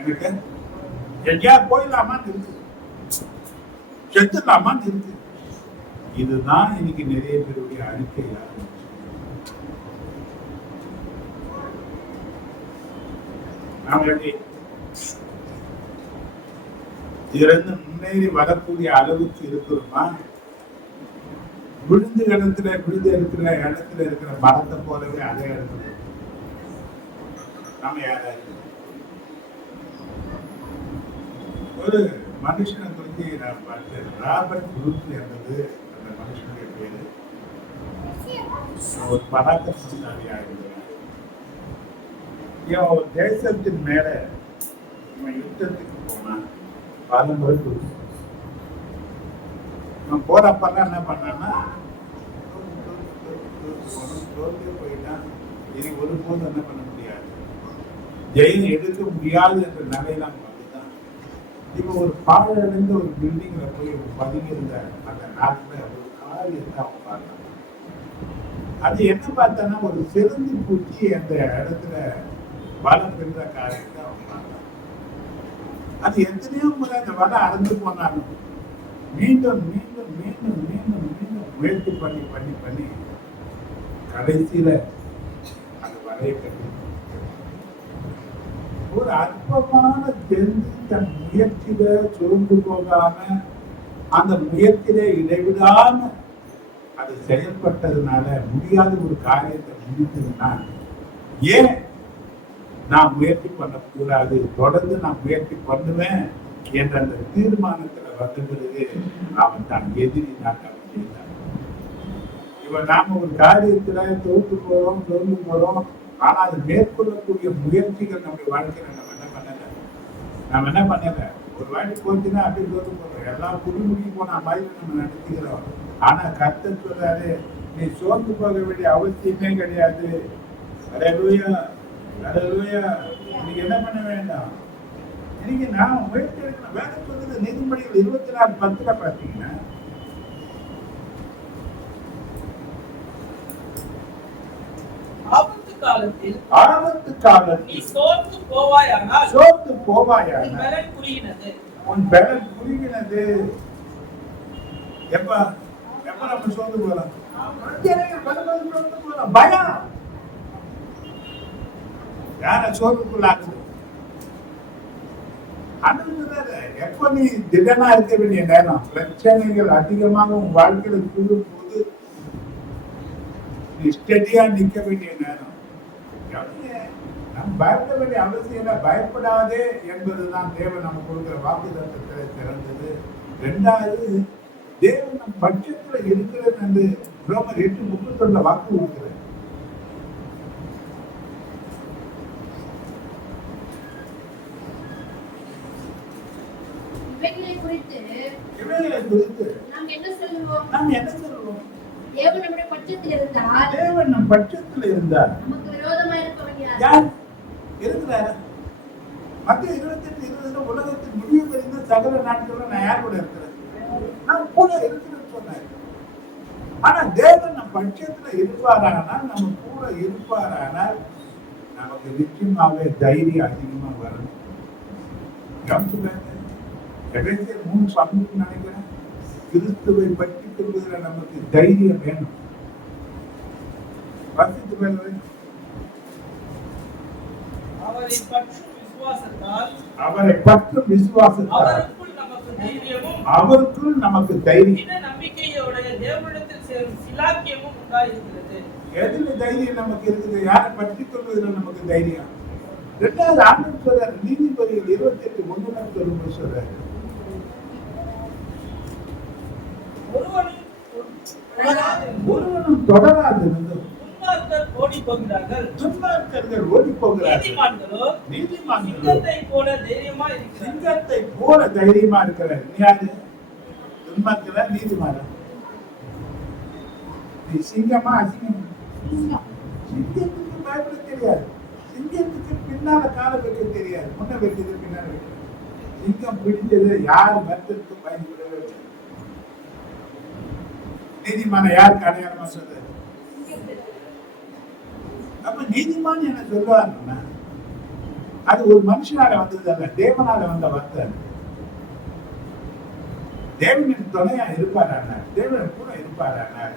எனக்கு எங்கேயா போயிடலாமான்னு இருக்கு, செத்துடலாமான்னு இருக்கு. இதுதான் இன்னைக்கு நிறைய பேருடைய அறிக்கையா. நாளைக்கு இருந்து முன்னேறி வரக்கூடிய அளவுக்கு இருக்கிறோமா? விழுந்து இடத்துல இருக்கிற மரத்தை போலவே அதே இடத்துல நாம யாராவது ஒரு மனுஷனை குறித்து நான் பார்த்தேன். ராபர்ட் புரூக்ஸ் என்பது அந்த மனுஷனுடைய பேரு. ஒரு பராக்கிரமசாலியா இருக்கிறார். ஒரு தேசத்தின் மேல யுத்தத்துக்கு போனா பல முறை போறப்பெல்லாம் என்ன பண்ணான்னா போயிட்டான். இனி ஒருபோது என்ன பண்ண முடியாது, ஜெயம் எடுக்க முடியாது என்ற நிலையெல்லாம் வந்துதான். இப்ப ஒரு பாழடைந்த ஒரு பில்டிங்ல போய் பதுங்கி இருந்த அந்த நாட்டுல ஒரு காரியத்தை அவங்க பார்த்தாங்க. அது என்ன பார்த்தான்னா ஒரு சிறந்து பூச்சி அந்த இடத்துல வலை பெற்ற காரியத்தை அவங்க பார்த்தாங்க. அது எத்தனையோ முறை அந்த வலை அறந்து போனாலும் மீண்டும் மீண்டும் மீண்டும் மீண்டும் மீண்டும் முயற்சி பண்ணி பண்ணி பண்ணி கடைசியில அந்த வலையை கட்டி ஒரு அற்பமான தெரிந்து தன் முயற்சியில சோர்ந்து போகாம அந்த முயற்சியில இடைவிடாம அது செயல்பட்டதுனால முடியாத ஒரு காரியத்தை முடித்ததுன்னா, ஏன் நான் முயற்சி பண்ணக்கூடாது, தொடர்ந்து நான் முயற்சி பண்ணுவேன் என்ற அந்த தீர்மானத்துல வந்த பிறகு அவன் தான் எதிரி நான் செய்தான். இப்ப நாம ஒரு காரியத்துல தோற்று போறோம், ஆனா அது மேற்கொள்ளக்கூடிய முயற்சிகள் நம்முடைய வாழ்க்கையில நம்ம என்ன பண்ணல ஒரு வாட்டி போச்சுன்னா அப்படி தோற்று போறோம். எல்லாம் குடிமுடி போன மாதிரி நம்ம நடத்திக்கிறோம். ஆனா கர்த்தர் சொல்றாரு, நீ சோர்ந்து போக வேண்டிய அவசியமே கிடையாது. நீங்க என்ன பண்ண வேண்டாம், நீங்க நான் முயற்சி எடுக்கணும். வேலை சொல்றது நீதிமொழிகள் 24:10 பாத்தீங்கன்னா, ஆபத்து காலத்தில் நீ சோர்ந்து போவாயானால் உன் பலன் குறுகினது. எப்ப நம்ம சோர்ந்து போகலாம்? பயம் யார சோர்வுக்குள்ளாக்குது? எப்ப நீ திடனா இருக்க வேண்டிய நேரம், பிரச்சனைகள் அதிகமாக உன் வாழ்க்கையில கூடும் போது நீ ஸ்டெடியா நிக்க வேண்டிய நேரம். நம்ம பயப்பட வேண்டிய அவசியம் இல்லை. பயப்படாதே என்பதுதான் தேவன் நம்ம கொடுக்கிற வாக்குத்தத்தத்துல சிறந்தது. 2வது, தேவன் நம் பட்சத்துல இருக்கிறது என்று ரோமர் 8:31 வாக்கு கொடுக்கிறது. இஸ்ரவேலை குறித்து நாம் என்ன சொல்லுவோம்? நாம் என்ன சொல்லுவோம்? தேவன் நம்முடைய பட்சத்தில் இருந்தால் தேவன் நம் பட்சத்தில் இருந்தார். நமக்கு விரோதமாக இருப்பவன் யார்? யார் இருக்கிறாரு? மத்திய 28:20 உலகத்தின் முடிவு வரைந்த சகல நாட்களும் நான் யார் கூட இருக்கிறேன்? நான் கூட இருக்கிறேன்னு சொன்னார். ஆனா தேவன் நம் பட்சத்துல இருப்பாரானால், நம்ம கூட இருப்பாரானால் நமக்கு நிச்சயமாவே தைரியம் அதிகமா வரும். எபேசியர் 3:12 நினைக்கிறேன், கிறிஸ்துவை பற்றிக் கொள்வதில் நமக்கு தைரியம் வேணும். வாசித்து பாருங்க. அவரை பற்றும் விசுவாசத்தால் அவரை பற்றும் விசுவாசத்தால் அவருக்குள் நமக்கு தைரியமும் அவருக்குள் நமக்கு தைரியம். இந்த நம்பிக்கையோடைய தேவனிடத்தில் சேரும் சிலாக்கியமும் உண்டாயிருக்கிறது. எதுல தைரியம் நமக்கு இருக்குது? யாரை பற்றிக் கொள்வதில் நமக்கு தைரியம். இரண்டாவது ஆண்டவர் சொல்றாரு, நீதிபதிகள் 28:1 சொல்லும்போது சொல்றாரு, ஒருவனும் தொடராதிருந்தும் துன்மார்க்கர் ஓடி போகிறார்கள், துன்மார்க்கர்கள் ஓடி போகிறார்கள், நீதிமான்களோ சிங்கத்தை போல தைரியமா இருக்கிறார்கள். சிங்கத்தை போல தைரியமா இருக்கிறார். நீ யாரு? துன்மார்க்கரா நீதிமானா? நீ சிங்கமா அசிங்கமா? சிங்கத்துக்கு பயப்பட தெரியாது. சிங்கத்துக்கு பின்னால கால வைக்க தெரியாது. முன்ன வைக்கிறது பின்னால வைக்கிறது. சிங்கம் பிடிச்சது யார் மரத்திற்கு பயன்படவே இல்லை. நீதிமான யாருக்கு அடையாளமா சொல்றது? அப்ப நீதிமான் என்ன சொல்லுவாருன்னா, அது ஒரு மனுஷனால வந்தது அல்ல, தேவனால வந்த வார்த்தை. தேவனின் துணையா இருப்பாரானார், தேவன் கூட இருப்பாரானார்,